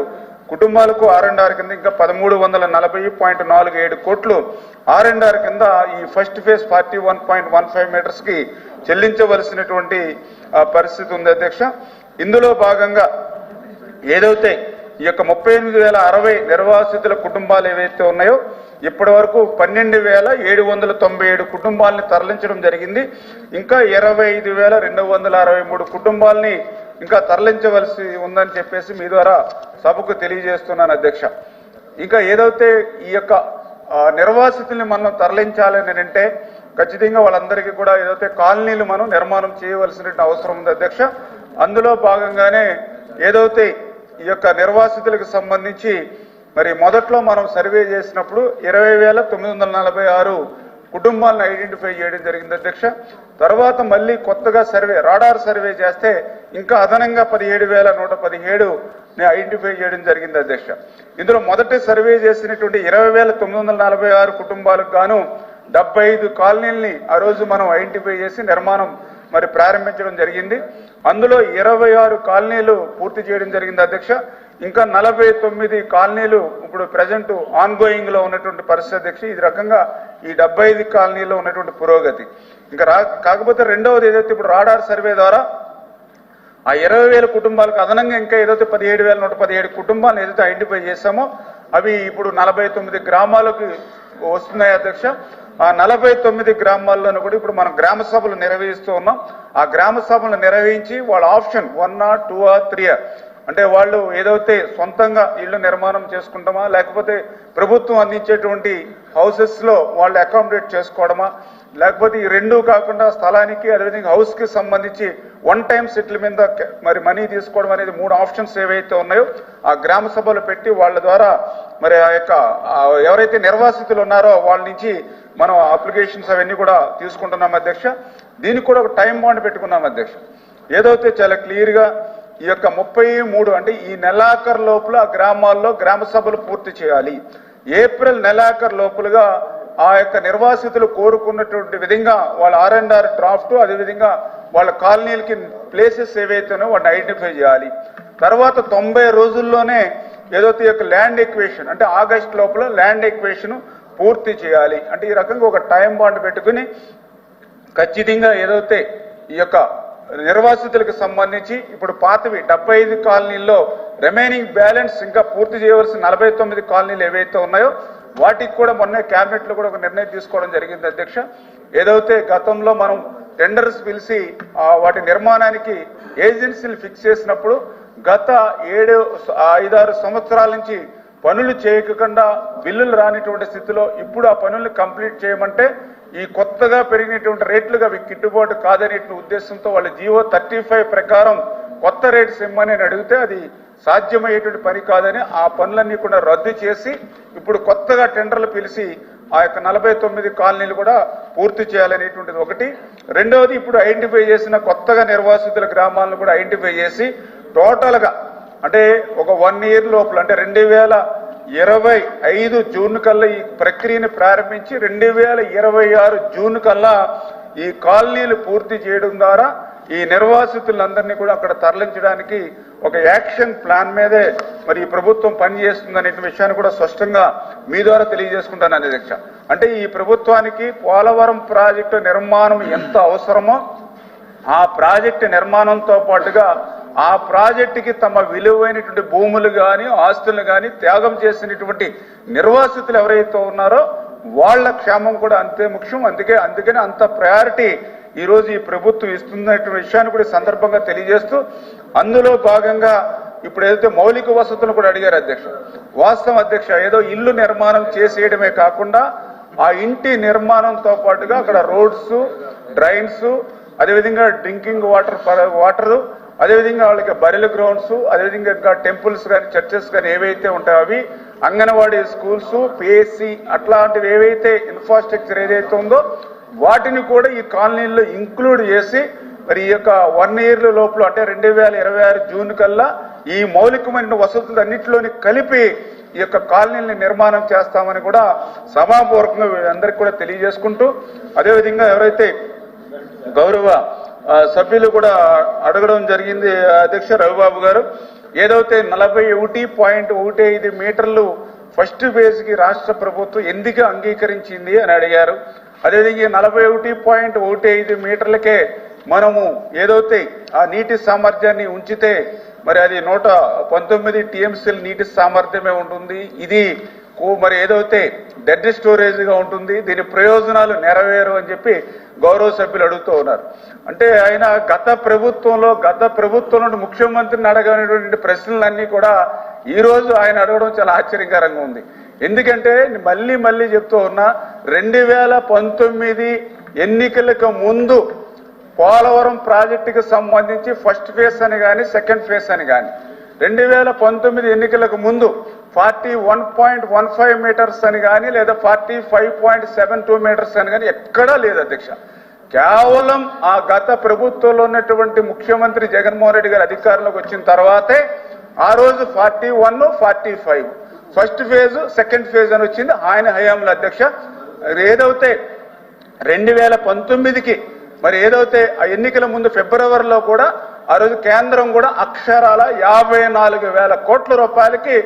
కుటుంబాలకు R&R కింద ఇంకా 1,340.47 కోట్లు R&R కింద ఈ ఫస్ట్ ఫేజ్ 41.15 మీటర్స్కి చెల్లించవలసినటువంటి పరిస్థితి ఉంది అధ్యక్ష. ఇందులో భాగంగా ఏదైతే ఈ యొక్క 38,060 నిర్వాసితుల కుటుంబాలు ఏవైతే ఉన్నాయో ఇప్పటి వరకు 12,797 కుటుంబాలని తరలించడం జరిగింది. ఇంకా 25,263 కుటుంబాలని ఇంకా తరలించవలసి ఉందని చెప్పేసి మీ ద్వారా సభకు తెలియజేస్తున్నాను అధ్యక్ష. ఇంకా ఏదైతే ఈ యొక్క నిర్వాసితుల్ని మనం తరలించాలని అంటే ఖచ్చితంగా వాళ్ళందరికీ కూడా ఏదైతే కాలనీలు మనం నిర్మాణం చేయవలసిన అవసరం ఉంది అధ్యక్ష. అందులో భాగంగానే ఏదైతే ఈ యొక్క నిర్వాసితులకు సంబంధించి మరి మొదట్లో మనం సర్వే చేసినప్పుడు 20,946 కుటుంబాలను ఐడెంటిఫై చేయడం జరిగింది అధ్యక్ష. తర్వాత మళ్ళీ కొత్తగా రాడార్ సర్వే చేస్తే ఇంకా అదనంగా 17,117ని ఐడెంటిఫై చేయడం జరిగింది అధ్యక్ష. ఇందులో మొదటి సర్వే చేసినటువంటి 20,946 కుటుంబాలకు గాను 75 కాలనీల్ని ఆ రోజు మనం ఐడెంటిఫై చేసి నిర్మాణం మరి ప్రారంభించడం జరిగింది. అందులో 26 కాలనీలు పూర్తి చేయడం జరిగింది అధ్యక్ష. ఇంకా 49 కాలనీలు ఇప్పుడు ప్రజెంట్ ఆన్గోయింగ్ లో ఉన్నటువంటి పరిస్థితి అధ్యక్ష. ఈ రకంగా ఈ 75 కాలనీలో ఉన్నటువంటి పురోగతి. ఇంకా కాకపోతే రెండవది ఏదైతే ఇప్పుడు రాడార్ సర్వే ద్వారా ఆ 20,000 కుటుంబాలకు అదనంగా ఇంకా ఏదైతే 17,117 కుటుంబాలను ఏదైతే ఐడెంటిఫై చేశామో అవి ఇప్పుడు 49 గ్రామాలకు వస్తున్నాయి అధ్యక్ష. ఆ 49 గ్రామాల్లోనూ కూడా ఇప్పుడు మనం గ్రామ సభలు నిర్వహిస్తూ ఉన్నాం. ఆ గ్రామ సభలు నిర్వహించి వాళ్ళ ఆప్షన్ 1 or 2 or 3 అంటే వాళ్ళు ఏదైతే సొంతంగా ఇళ్ళు నిర్మాణం చేసుకుంటామా లేకపోతే ప్రభుత్వం అందించేటువంటి హౌసెస్లో వాళ్ళు అకామిడేట్ చేసుకోవడమా లేకపోతే ఈ రెండూ కాకుండా స్థలానికి అదేవిధంగా హౌస్కి సంబంధించి వన్ టైం సెటిల్ మీద మరి మనీ తీసుకోవడం అనేది 3 ఆప్షన్స్ ఏవైతే ఉన్నాయో ఆ గ్రామ సభలు పెట్టి వాళ్ళ ద్వారా మరి ఆ యొక్క ఎవరైతే నిర్వాసితులు ఉన్నారో వాళ్ళ నుంచి మనం అప్లికేషన్స్ అవన్నీ కూడా తీసుకుంటున్నాం అధ్యక్ష. దీనికి కూడా ఒక టైం బాండ్ పెట్టుకున్నాం అధ్యక్ష. ఏదైతే చాలా క్లియర్గా ఈ యొక్క 33 అంటే ఈ నెలాఖరు లోపల ఆ గ్రామాల్లో గ్రామ సభలు పూర్తి చేయాలి. ఏప్రిల్ నెలాఖరు లోపలుగా ఆ యొక్క నిర్వాసితులు కోరుకున్నటువంటి విధంగా వాళ్ళ R&R డ్రాఫ్ట్ అదేవిధంగా వాళ్ళ కాలనీలకి ప్లేసెస్ ఏవైతేనో వాటిని ఐడెంటిఫై చేయాలి. తర్వాత 90 రోజుల్లోనే ఏదైతే ఈ యొక్క ల్యాండ్ ఎక్వేషన్ అంటే ఆగస్ట్ లోపల ల్యాండ్ ఎక్వేషన్ పూర్తి చేయాలి. అంటే ఈ రకంగా ఒక టైం బాండ్ పెట్టుకుని ఖచ్చితంగా ఏదైతే ఈ యొక్క నిర్వాసితులకు సంబంధించి ఇప్పుడు పాతవి 75 కాలనీల్లో రిమైనింగ్ బ్యాలెన్స్ ఇంకా పూర్తి చేయవలసిన 49 కాలనీలు ఏవైతే ఉన్నాయో వాటికి కూడా మొన్న క్యాబినెట్లో కూడా ఒక నిర్ణయం తీసుకోవడం జరిగింది అధ్యక్ష. ఏదైతే గతంలో మనం టెండర్స్ పిలిచి వాటి నిర్మాణానికి ఏజెన్సీలు ఫిక్స్ చేసినప్పుడు గత 5-6 సంవత్సరాల నుంచి పనులు చేయకుండా బిల్లులు రానిటువంటి స్థితిలో ఇప్పుడు ఆ పనుల్ని కంప్లీట్ చేయమంటే ఈ కొత్తగా పెరిగినటువంటి రేట్లుగా అవి గిట్టుబాటు కాదనే ఉద్దేశంతో వాళ్ళ జీవో 35 ప్రకారం కొత్త రేట్స్ ఇమ్మని అడిగితే అది సాధ్యమయ్యేటువంటి పని కాదని ఆ పనులన్నీ కూడా రద్దు చేసి ఇప్పుడు కొత్తగా టెండర్లు పిలిచి ఆ యొక్క 49 కాలనీలు కూడా పూర్తి చేయాలనేటువంటిది ఒకటి. రెండవది, ఇప్పుడు ఐడెంటిఫై చేసిన కొత్తగా నిర్వాసితుల గ్రామాలను కూడా ఐడెంటిఫై చేసి టోటల్గా అంటే ఒక 1 ఇయర్ లోపల అంటే 2025 జూన్ కల్లా ఈ ప్రక్రియను ప్రారంభించి 2026 జూన్ కల్లా ఈ కాలనీలు పూర్తి చేయడం ద్వారా ఈ నిర్వాసితులందరినీ కూడా అక్కడ తరలించడానికి ఒక యాక్షన్ ప్లాన్ మీదే మరి ఈ ప్రభుత్వం పనిచేస్తుందనే విషయాన్ని కూడా స్పష్టంగా మీ ద్వారా తెలియజేసుకుంటాను అధ్యక్ష. అంటే ఈ ప్రభుత్వానికి పోలవరం ప్రాజెక్టు నిర్మాణం ఎంత అవసరమో ఆ ప్రాజెక్టు నిర్మాణంతో పాటుగా ఆ ప్రాజెక్టుకి తమ విలువైనటువంటి భూములు కానీ ఆస్తులు కానీ త్యాగం చేసినటువంటి నిర్వాసితులు ఎవరైతే ఉన్నారో వాళ్ళ క్షేమం కూడా అంతే ముఖ్యం. అందుకని అంత ప్రయారిటీ ఈరోజు ఈ ప్రభుత్వం ఇస్తున్నటువంటి విషయాన్ని కూడా సందర్భంగా తెలియజేస్తూ, అందులో భాగంగా ఇప్పుడు ఏదైతే మౌలిక వసతులు కూడా అడిగారు అధ్యక్ష. వాస్తవం అధ్యక్ష, ఏదో ఇల్లు నిర్మాణం చేసేయడమే కాకుండా ఆ ఇంటి నిర్మాణంతో పాటుగా అక్కడ రోడ్స్, డ్రైన్స్, అదేవిధంగా డ్రింకింగ్ వాటర్, అదేవిధంగా వాళ్ళకి బరిల గ్రౌండ్స్, అదేవిధంగా ఇంకా టెంపుల్స్ కానీ చర్చెస్ కానీ ఏవైతే ఉంటాయో అవి, అంగన్వాడీ స్కూల్స్, పిఎస్సి అట్లాంటివి ఏవైతే ఇన్ఫ్రాస్ట్రక్చర్ ఏదైతే ఉందో వాటిని కూడా ఈ కాలనీల్లో ఇంక్లూడ్ చేసి మరి ఈ యొక్క 1 ఇయర్ లోపల అంటే 2026 జూన్ కల్లా ఈ మౌలికమైన వసతులు అన్నింటిలోని కలిపి ఈ యొక్క కాలనీలని నిర్మాణం చేస్తామని కూడా సభాపూర్వకంగా అందరికి కూడా తెలియజేసుకుంటూ, అదేవిధంగా ఎవరైతే గౌరవ సభ్యులు కూడా అడగడం జరిగింది అధ్యక్ష రవిబాబు గారు, ఏదైతే 41.15 మీటర్లు ఫస్ట్ ఫేజ్కి రాష్ట్ర ప్రభుత్వం ఎందుకు అంగీకరించింది అని అడిగారు. అదేవిధంగా 41.15 మీటర్లకే మనము ఏదైతే ఆ నీటి సామర్థ్యాన్ని ఉంచితే మరి అది 119 టీఎంసీల నీటి సామర్థ్యమే ఉంటుంది. ఇది మరి ఏదైతే డెడ్ స్టోరేజ్గా ఉంటుంది, దీని ప్రయోజనాలు నెరవేరు అని చెప్పి గౌరవ సభ్యులు అడుగుతూ ఉన్నారు. అంటే ఆయన గత ప్రభుత్వంలో ముఖ్యమంత్రిని అడగనటువంటి ప్రశ్నలన్నీ కూడా ఈరోజు ఆయన అడగడం చాలా ఆశ్చర్యకరంగా ఉంది. ఎందుకంటే మళ్ళీ చెప్తూ ఉన్నా, 2019 ఎన్నికలకు ముందు పోలవరం ప్రాజెక్టుకి సంబంధించి ఫస్ట్ ఫేజ్ అని కానీ సెకండ్ ఫేజ్ అని కానీ 2019 ఎన్నికలకు ముందు 41.15 మీటర్స్ అని కానీ లేదా 45.72 మీటర్స్ అని కానీ ఎక్కడా లేదు అధ్యక్ష. కేవలం ఆ గత ప్రభుత్వంలో ఉన్నటువంటి ముఖ్యమంత్రి జగన్మోహన్ రెడ్డి గారు అధికారంలోకి వచ్చిన తర్వాతే ఆ రోజు 41, 45 ఫస్ట్ ఫేజ్ సెకండ్ ఫేజ్ అని వచ్చింది ఆయన హయాంలో అధ్యక్ష. ఏదైతే 2019కి మరి ఏదైతే ఆ ఎన్నికల ముందు ఫిబ్రవరిలో కూడా ఆ రోజు కేంద్రం కూడా అక్షరాల 54,000 కోట్ల రూపాయలకి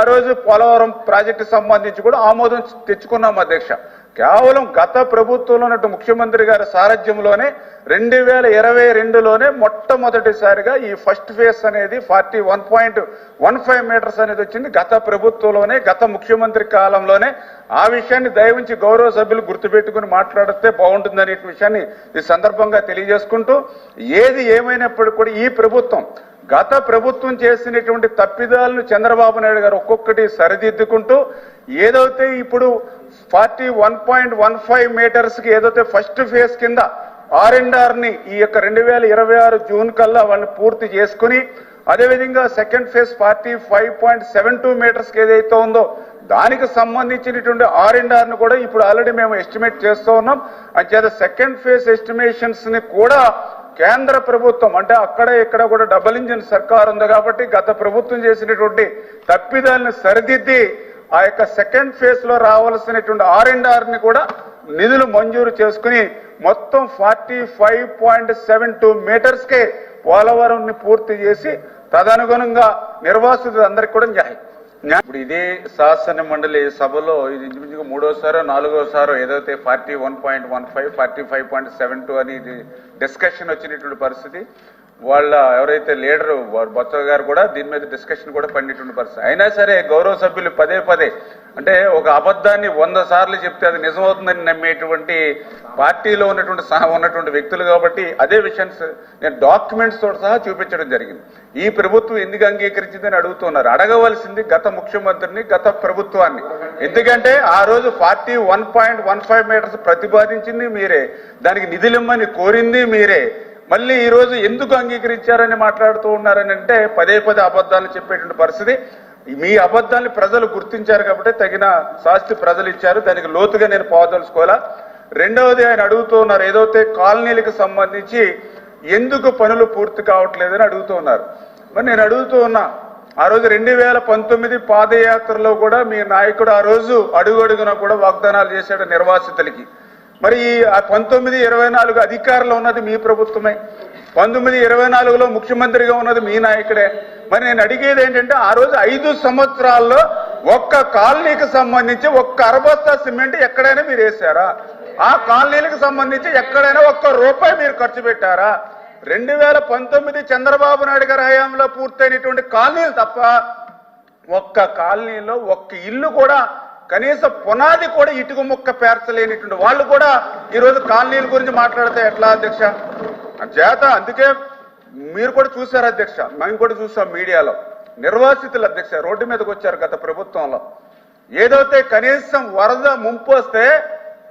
ఆ రోజు పోలవరం ప్రాజెక్టు సంబంధించి కూడా ఆమోదం తెచ్చుకున్నాం అధ్యక్ష. కేవలం గత ప్రభుత్వంలో ఉన్నట్టు ముఖ్యమంత్రి గారి సారథ్యంలోనే 2022లోనే మొట్టమొదటిసారిగా ఈ ఫస్ట్ ఫేజ్ అనేది 41.15 మీటర్స్ అనేది వచ్చింది గత ప్రభుత్వంలోనే, గత ముఖ్యమంత్రి కాలంలోనే. ఆ విషయాన్ని దయవుంచి గౌరవ సభ్యులు గుర్తుపెట్టుకుని మాట్లాడితే బాగుంటుందనే విషయాన్ని ఈ సందర్భంగా తెలియజేసుకుంటూ, ఏది ఏమైనప్పటికీ కూడా ఈ ప్రభుత్వం గత ప్రభుత్వం చేసినటువంటి తప్పిదాలను చంద్రబాబు నాయుడు గారు ఒక్కొక్కటి సరిదిద్దుకుంటూ ఏదైతే ఇప్పుడు 41.15 మీటర్స్కి ఏదైతే ఫస్ట్ ఫేజ్ కింద R&Rని ఈ యొక్క 2026 జూన్ కల్లా వాళ్ళని పూర్తి చేసుకుని, అదేవిధంగా సెకండ్ ఫేజ్ 45.72 మీటర్స్కి ఏదైతే ఉందో దానికి సంబంధించినటువంటి R&Rని కూడా ఇప్పుడు ఆల్రెడీ మేము ఎస్టిమేట్ చేస్తూ ఉన్నాం. అంచేత సెకండ్ ఫేజ్ ఎస్టిమేషన్స్ని కూడా కేంద్ర ప్రభుత్వం అంటే అక్కడ ఇక్కడ కూడా డబుల్ ఇంజిన్ సర్కార్ ఉంది కాబట్టి గత ప్రభుత్వం చేసినటువంటి తప్పిదాలను సరిదిద్ది ఆ యొక్క సెకండ్ ఫేజ్ లో రావాల్సినటువంటి R&Rని కూడా నిధులు మంజూరు చేసుకుని మొత్తం 45.72 మీటర్స్కే పోలవరంని పూర్తి చేసి తదనుగుణంగా నిర్వాసితులందరికీ కూడా ఇప్పుడు ఇదే శాసన మండలి సభలో ఇది ఇంచుమించుగా 3వసారో 4వసారో ఏదైతే 41.15 45.72 అని డిస్కషన్ వచ్చినటువంటి పరిస్థితి. వాళ్ళ ఎవరైతే లీడరు బొత్స గారు కూడా దీని మీద డిస్కషన్ కూడా పడినటువంటి పరిస్థితి. అయినా సరే గౌరవ సభ్యులు పదే అంటే ఒక అబద్ధాన్ని 100 సార్లు చెప్తే అది నిజమవుతుందని నమ్మేటువంటి పార్టీలో ఉన్నటువంటి వ్యక్తులు కాబట్టి అదే విషయాన్ని నేను డాక్యుమెంట్స్ తోటి సహా చూపించడం జరిగింది. ఈ ప్రభుత్వం ఎందుకు అంగీకరించిందని అడుగుతున్నారు. అడగవలసింది గత ముఖ్యమంత్రిని, గత ప్రభుత్వాన్ని. ఎందుకంటే ఆ రోజు 41.15 మీటర్స్ ప్రతిపాదించింది మీరే, దానికి నిధులిమ్మని కోరింది మీరే. మళ్ళీ ఈరోజు ఎందుకు అంగీకరించారని మాట్లాడుతూ ఉన్నారని అంటే పదే పదే అబద్ధాలు చెప్పేటువంటి పరిస్థితి. మీ అబద్ధాన్ని ప్రజలు గుర్తించారు కాబట్టి తగిన శాస్తి ప్రజలు ఇచ్చారు. దానికి లోతుగా నేను పోదలుచుకోవాలా. రెండవది ఆయన అడుగుతూ ఉన్నారు, ఏదైతే కాలనీలకు సంబంధించి ఎందుకు పనులు పూర్తి కావట్లేదని అడుగుతూ ఉన్నారు. మరి నేను అడుగుతూ ఉన్నా, ఆ రోజు 2019 పాదయాత్రలో కూడా మీ నాయకుడు ఆ రోజు అడుగడుగున కూడా వాగ్దానాలు చేశాడు నిర్వాసితులకి. మరి 19-24 అధికారంలో ఉన్నది మీ ప్రభుత్వమే, 19-24లో ముఖ్యమంత్రిగా ఉన్నది మీ నాయకుడే. మరి నేను అడిగేది ఏంటంటే, ఆ రోజు 5 సంవత్సరాల్లో ఒక్క కాలనీకి సంబంధించి ఒక్క అరబస్తా సిమెంట్ ఎక్కడైనా మీరు వేశారా? ఆ కాలనీలకు సంబంధించి ఎక్కడైనా ఒక్క రూపాయి మీరు ఖర్చు పెట్టారా? 2019 చంద్రబాబు నాయుడు గారి హయాంలో పూర్తయినటువంటి కాలనీలు తప్ప ఒక్క కాలనీలో ఒక్క ఇల్లు కూడా, కనీసం పునాది కూడా ఇటుక ముక్క పేర్చలేనిటువంటి వాళ్ళు కూడా ఈరోజు కాలనీల గురించి మాట్లాడితే ఎట్లా అధ్యక్ష? చేత అందుకే మీరు కూడా చూశారు అధ్యక్ష, మేము కూడా చూసాం మీడియాలో, నిర్వాసితులు అధ్యక్ష రోడ్డు మీదకి వచ్చారు గత ప్రభుత్వంలో. ఏదైతే కనీసం వరద ముంపు వస్తే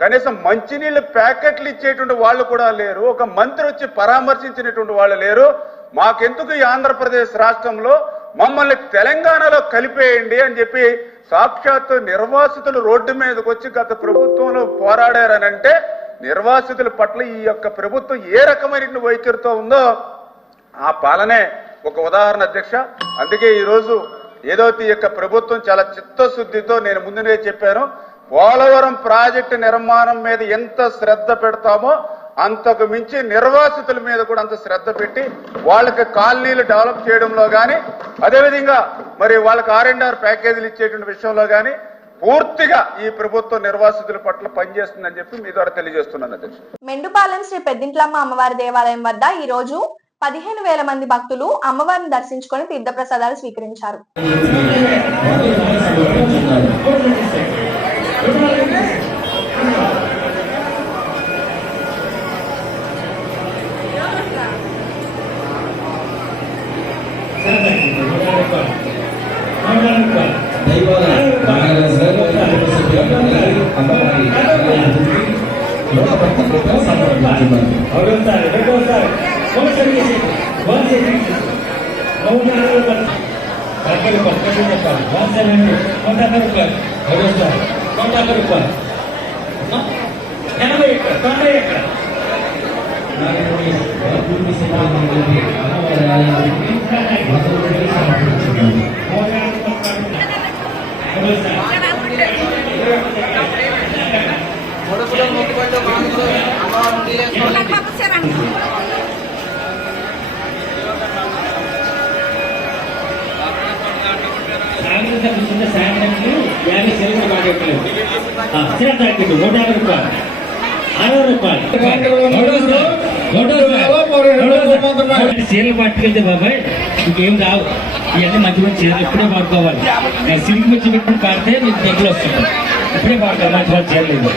కనీసం మంచినీళ్ళు ప్యాకెట్లు ఇచ్చేటువంటి వాళ్ళు కూడా లేరు, ఒక మంత్రి వచ్చి పరామర్శించినటువంటి వాళ్ళు లేరు. మాకెందుకు ఈ ఆంధ్రప్రదేశ్ రాష్ట్రంలో మమ్మల్ని తెలంగాణలో కలిపేయండి అని చెప్పి సాక్షాత్తు నిర్వాసితులు రోడ్డు మీదకి వచ్చి గత ప్రభుత్వంలో పోరాడారనంటే నిర్వాసితుల పట్ల ఈ యొక్క ప్రభుత్వం ఏ రకమైన వైఖరితో ఉందో ఆ పాలనే ఒక ఉదాహరణ అధ్యక్ష. అందుకే ఈరోజు ఏదైతే ఈ యొక్క ప్రభుత్వం చాలా చిత్తశుద్ధితో, నేను ముందునే చెప్పాను, పోలవరం ప్రాజెక్టు నిర్మాణం మీద ఎంత శ్రద్ధ పెడతామో అంతకు మించి నిర్వాసితుల మీద కూడా అంత శ్రద్ధ పెట్టి వాళ్ళకి కాలనీలు డెవలప్ చేయడంలో కానీ, అదేవిధంగా మరి వాళ్ళకి R&R ప్యాకేజీలు ఇచ్చేటువంటి విషయంలో కానీ పూర్తిగా ఈ ప్రభుత్వం నిర్వాసితుల పట్ల పనిచేస్తుందని చెప్పి మీ ద్వారా తెలియజేస్తున్నాను అధ్యక్ష. మెండుపాలెం శ్రీ పెద్దింట్లమ్మ అమ్మవారి దేవాలయం వద్ద ఈ రోజు 15,000 మంది భక్తులు అమ్మవారిని దర్శించుకొని తీర్థప్రసాదాలు స్వీకరించారు. సాయంత్రానికి 50 సెలవులు బాగెట్టలేదు. 150 రూపాయలు, 60 రూపాయలు చీరలు పట్టుకెళ్తే బాబాయ్ ఇంకేం రావు. ఇవన్నీ మంచి మంచి చీరలు ఇప్పుడే పాడుకోవాలి. సిల్క్ మిర్చి పెట్టుకుని పాడితే మీకు దగ్గర వస్తుంది. ఇప్పుడే పాడుకోవాలి మంచి మంచి చీరలు.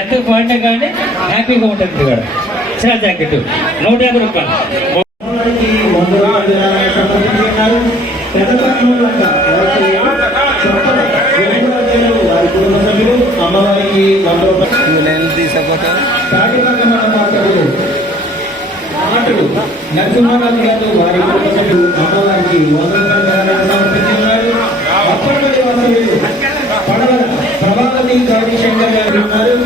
ఎంత పాడినా కానీ హ్యాపీగా ఉంటుంది కూడా. చీర జాకెట్ 150 రూపాయలు. అమ్మవారికి 100 నరసింహారావు గారు వారి అమ్మవారికి 100 సమర్పించున్నారు. అప్పటి వాసులు ప్రభావతి గౌరీశంకర్ గారు ఉన్నారు.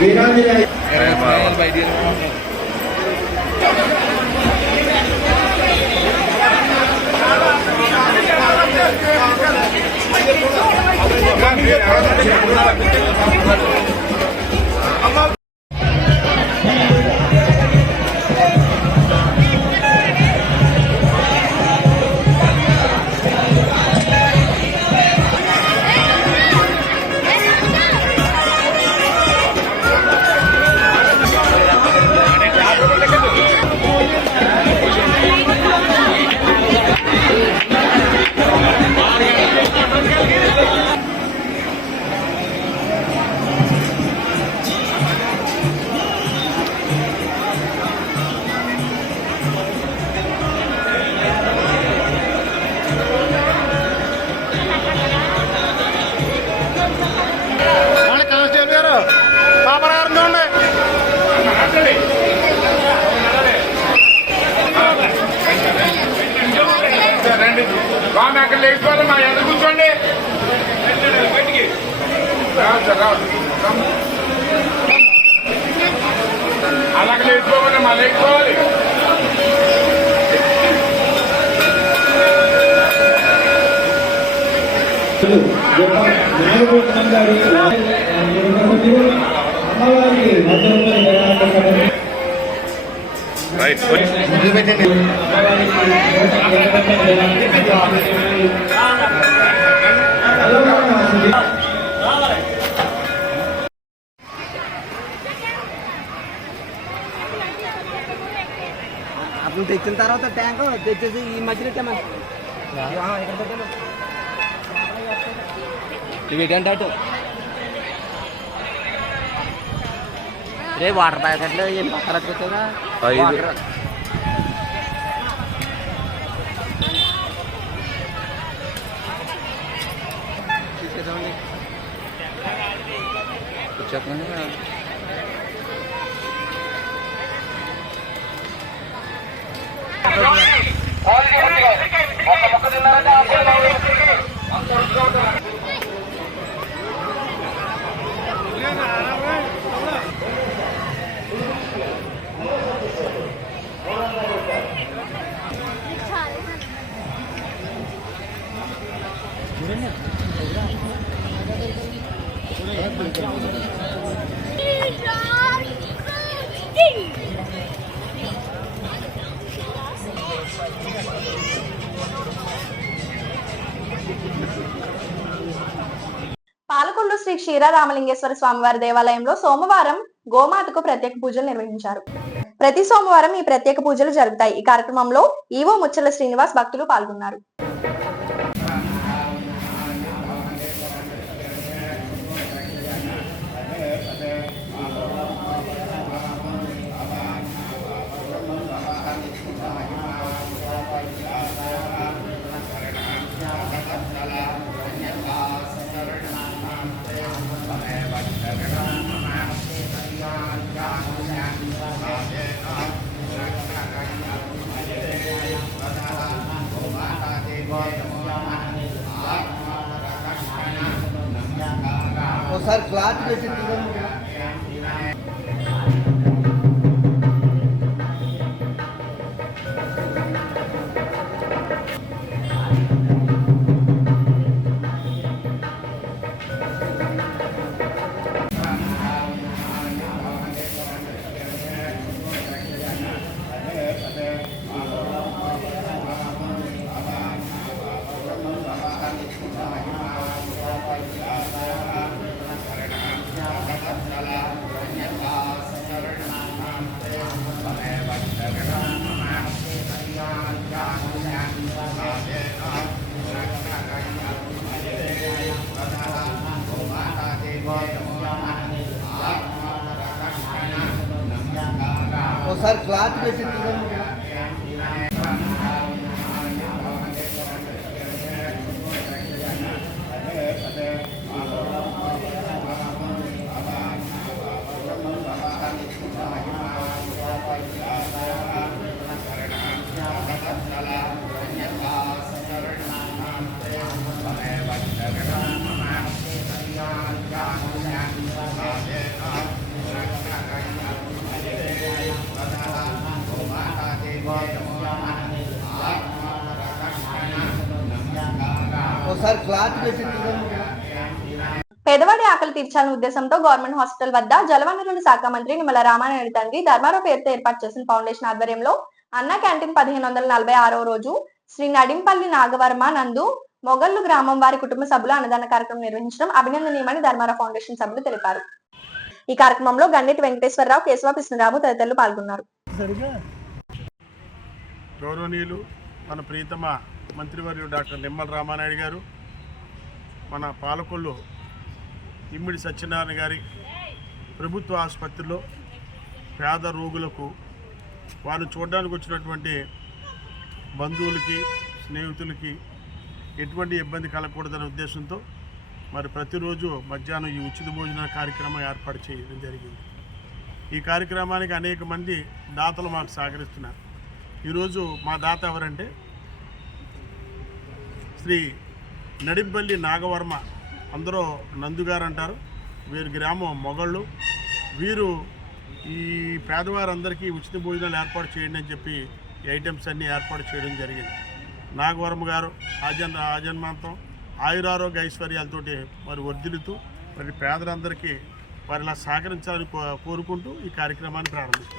వీరాంజనేయ అలాగే లేచిపోవాలి మా ఎంత కూర్చోండి అలాగే లేచిపోవాలి మా లేచిపోవాలి అప్పుడు తెచ్చిన తర్వాత ట్యాంక్ తెచ్చేసి ఈ మధ్యలో ఇవేంటంటే రే వాటర్ ప్యాకెట్లు ఏం పక్కన వచ్చేదా తీసుకెళ్తామండి చెప్పండి పాలకొల్లు శ్రీ క్షీరారామలింగేశ్వర స్వామివారి దేవాలయంలో సోమవారం గోమాతకు ప్రత్యేక పూజలు నిర్వహించారు. ప్రతి సోమవారం ఈ ప్రత్యేక పూజలు జరుగుతాయి. ఈ కార్యక్రమంలో ఈవో ముచ్చల శ్రీనివాస్ భక్తులు పాల్గొన్నారు. ఒకసారి క్లాత్ పెట్టి ఒకసారి క్లాత్ పెట్టి ఒకసారి క్లాత్ పెట్టి పేదవాడి ఆకలి తీర్చాలనే ఉద్దేశంతో గవర్నమెంట్ హాస్పిటల్ వద్ద జలవనరుల శాఖ మంత్రి నిమ్మల రామానాయుడు తండ్రి ధర్మారావు పేరుతో ఏర్పాటు చేసిన ఫౌండేషన్ ఆధ్వర్యంలో అన్న క్యాంటీన్ 1546వ రోజు శ్రీ నడింపల్లి నాగవర్మ నందు మొగల్లు గ్రామం వారి కుటుంబ సభ్యులు అన్నదాన కార్యక్రమం నిర్వహించడం అభినందనీయమని ధర్మారావు ఫౌండేషన్ సభ్యులు తెలిపారు. ఈ కార్యక్రమంలో గండేటి వెంకటేశ్వరరావు, కేశవ కృష్ణరావు తదితరులు పాల్గొన్నారు. గౌరవనీయులు మన ప్రీతమ మంత్రివర్యులు డాక్టర్ నిమ్మల రామానాయుడు గారు మన పాలకొల్లు ఇమ్మిడి సత్యనారాయణ గారి ప్రభుత్వ ఆసుపత్రిలో పేద రోగులకు వారు చూడడానికి వచ్చినటువంటి బంధువులకి స్నేహితులకి ఎటువంటి ఇబ్బంది కలగకూడదనే ఉద్దేశంతో మరి ప్రతిరోజు మధ్యాహ్నం ఈ ఉచిత భోజన కార్యక్రమం ఏర్పాటు చేయడం జరిగింది. ఈ కార్యక్రమానికి అనేక మంది దాతలు మాకు సహకరిస్తున్నారు. ఈరోజు మా దాత ఎవరంటే శ్రీ నడిబ్బల్లి నాగవర్మ, అందరూ నందుగారు అంటారు. వీరి గ్రామం మొగళ్ళు. వీరు ఈ పేదవారందరికీ ఉచిత భోజనాలు ఏర్పాటు చేయండి అని చెప్పి ఈ ఐటమ్స్ అన్నీ ఏర్పాటు చేయడం జరిగింది. నాగవర్మ గారు ఆజన్మాంతం ఆయురారోగ్య ఐశ్వర్యాలతోటి మరి వర్ధిల్లుతూ మరి పేదలందరికీ వారిలా సహకరించాలని కోరుకుంటూ ఈ కార్యక్రమాన్ని ప్రారంభిస్తాం.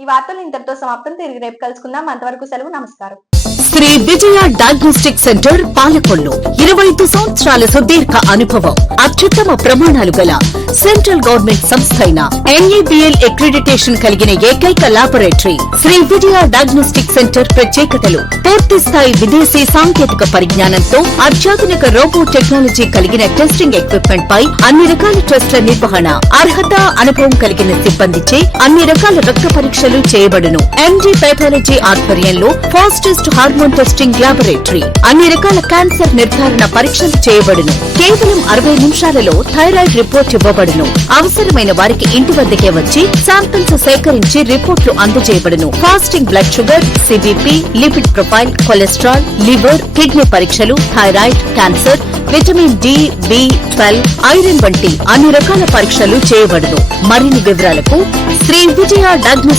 ఈ వార్తలు ఇంతటితో సమాప్తం. తిరిగి రేపు కలుసుకుందాం. అంతవరకు సెలవు. నమస్కారం. శ్రీ విజయ డయాగ్నోస్టిక్ సెంటర్ పాలకొల్లు 25 సంవత్సరాల సుదీర్ఘ అనుభవం, అత్యుత్తమ ప్రమాణాలు గల సెంట్రల్ గవర్నమెంట్ సంస్థ అయిన NABL అక్రిడిటేషన్ కలిగిన ఏకైక laboratory Shri Vijaya diagnostic centre ప్రత్యేకతలు: పూర్తి స్థాయి విదేశీ సాంకేతిక పరిజ్ఞానంతో అత్యాధునిక రోబో టెక్నాలజీ కలిగిన టెస్టింగ్ ఎక్విప్మెంట్ పై అన్ని రకాల టెస్టుల నిర్వహణ, అర్హత, అనుభవం కలిగిన సిబ్బందిచే అన్ని రకాల రక్త పరీక్షలు చేయబడును. MD పాథాలజీ ఆధ్వర్యంలో ఫాస్టెస్ట్ హార్మోన్ టెస్టింగ్ లాబొరేటరీ, అన్ని రకాల క్యాన్సర్ నిర్ధారణ పరీక్షలు చేయబడును. కేవలం 60 నిమిషాలలో థైరాయిడ్ రిపోర్ట్ ఇవ్వబడును. అవసరమైన వారికి ఇంటి వద్దకే వచ్చి శాంపిల్స్ సేకరించి రిపోర్ట్లు అందజేయబడును. Fasting blood sugar, CBP, lipid profile, cholesterol, liver, kidney పరీక్షలు, thyroid, cancer, vitamin D, B12, iron వంటి అన్ని రకాల పరీక్షలు చేయబడును. మరిన్ని వివరాలకు శ్రీ విజయ డయాగ్నోస్టిక్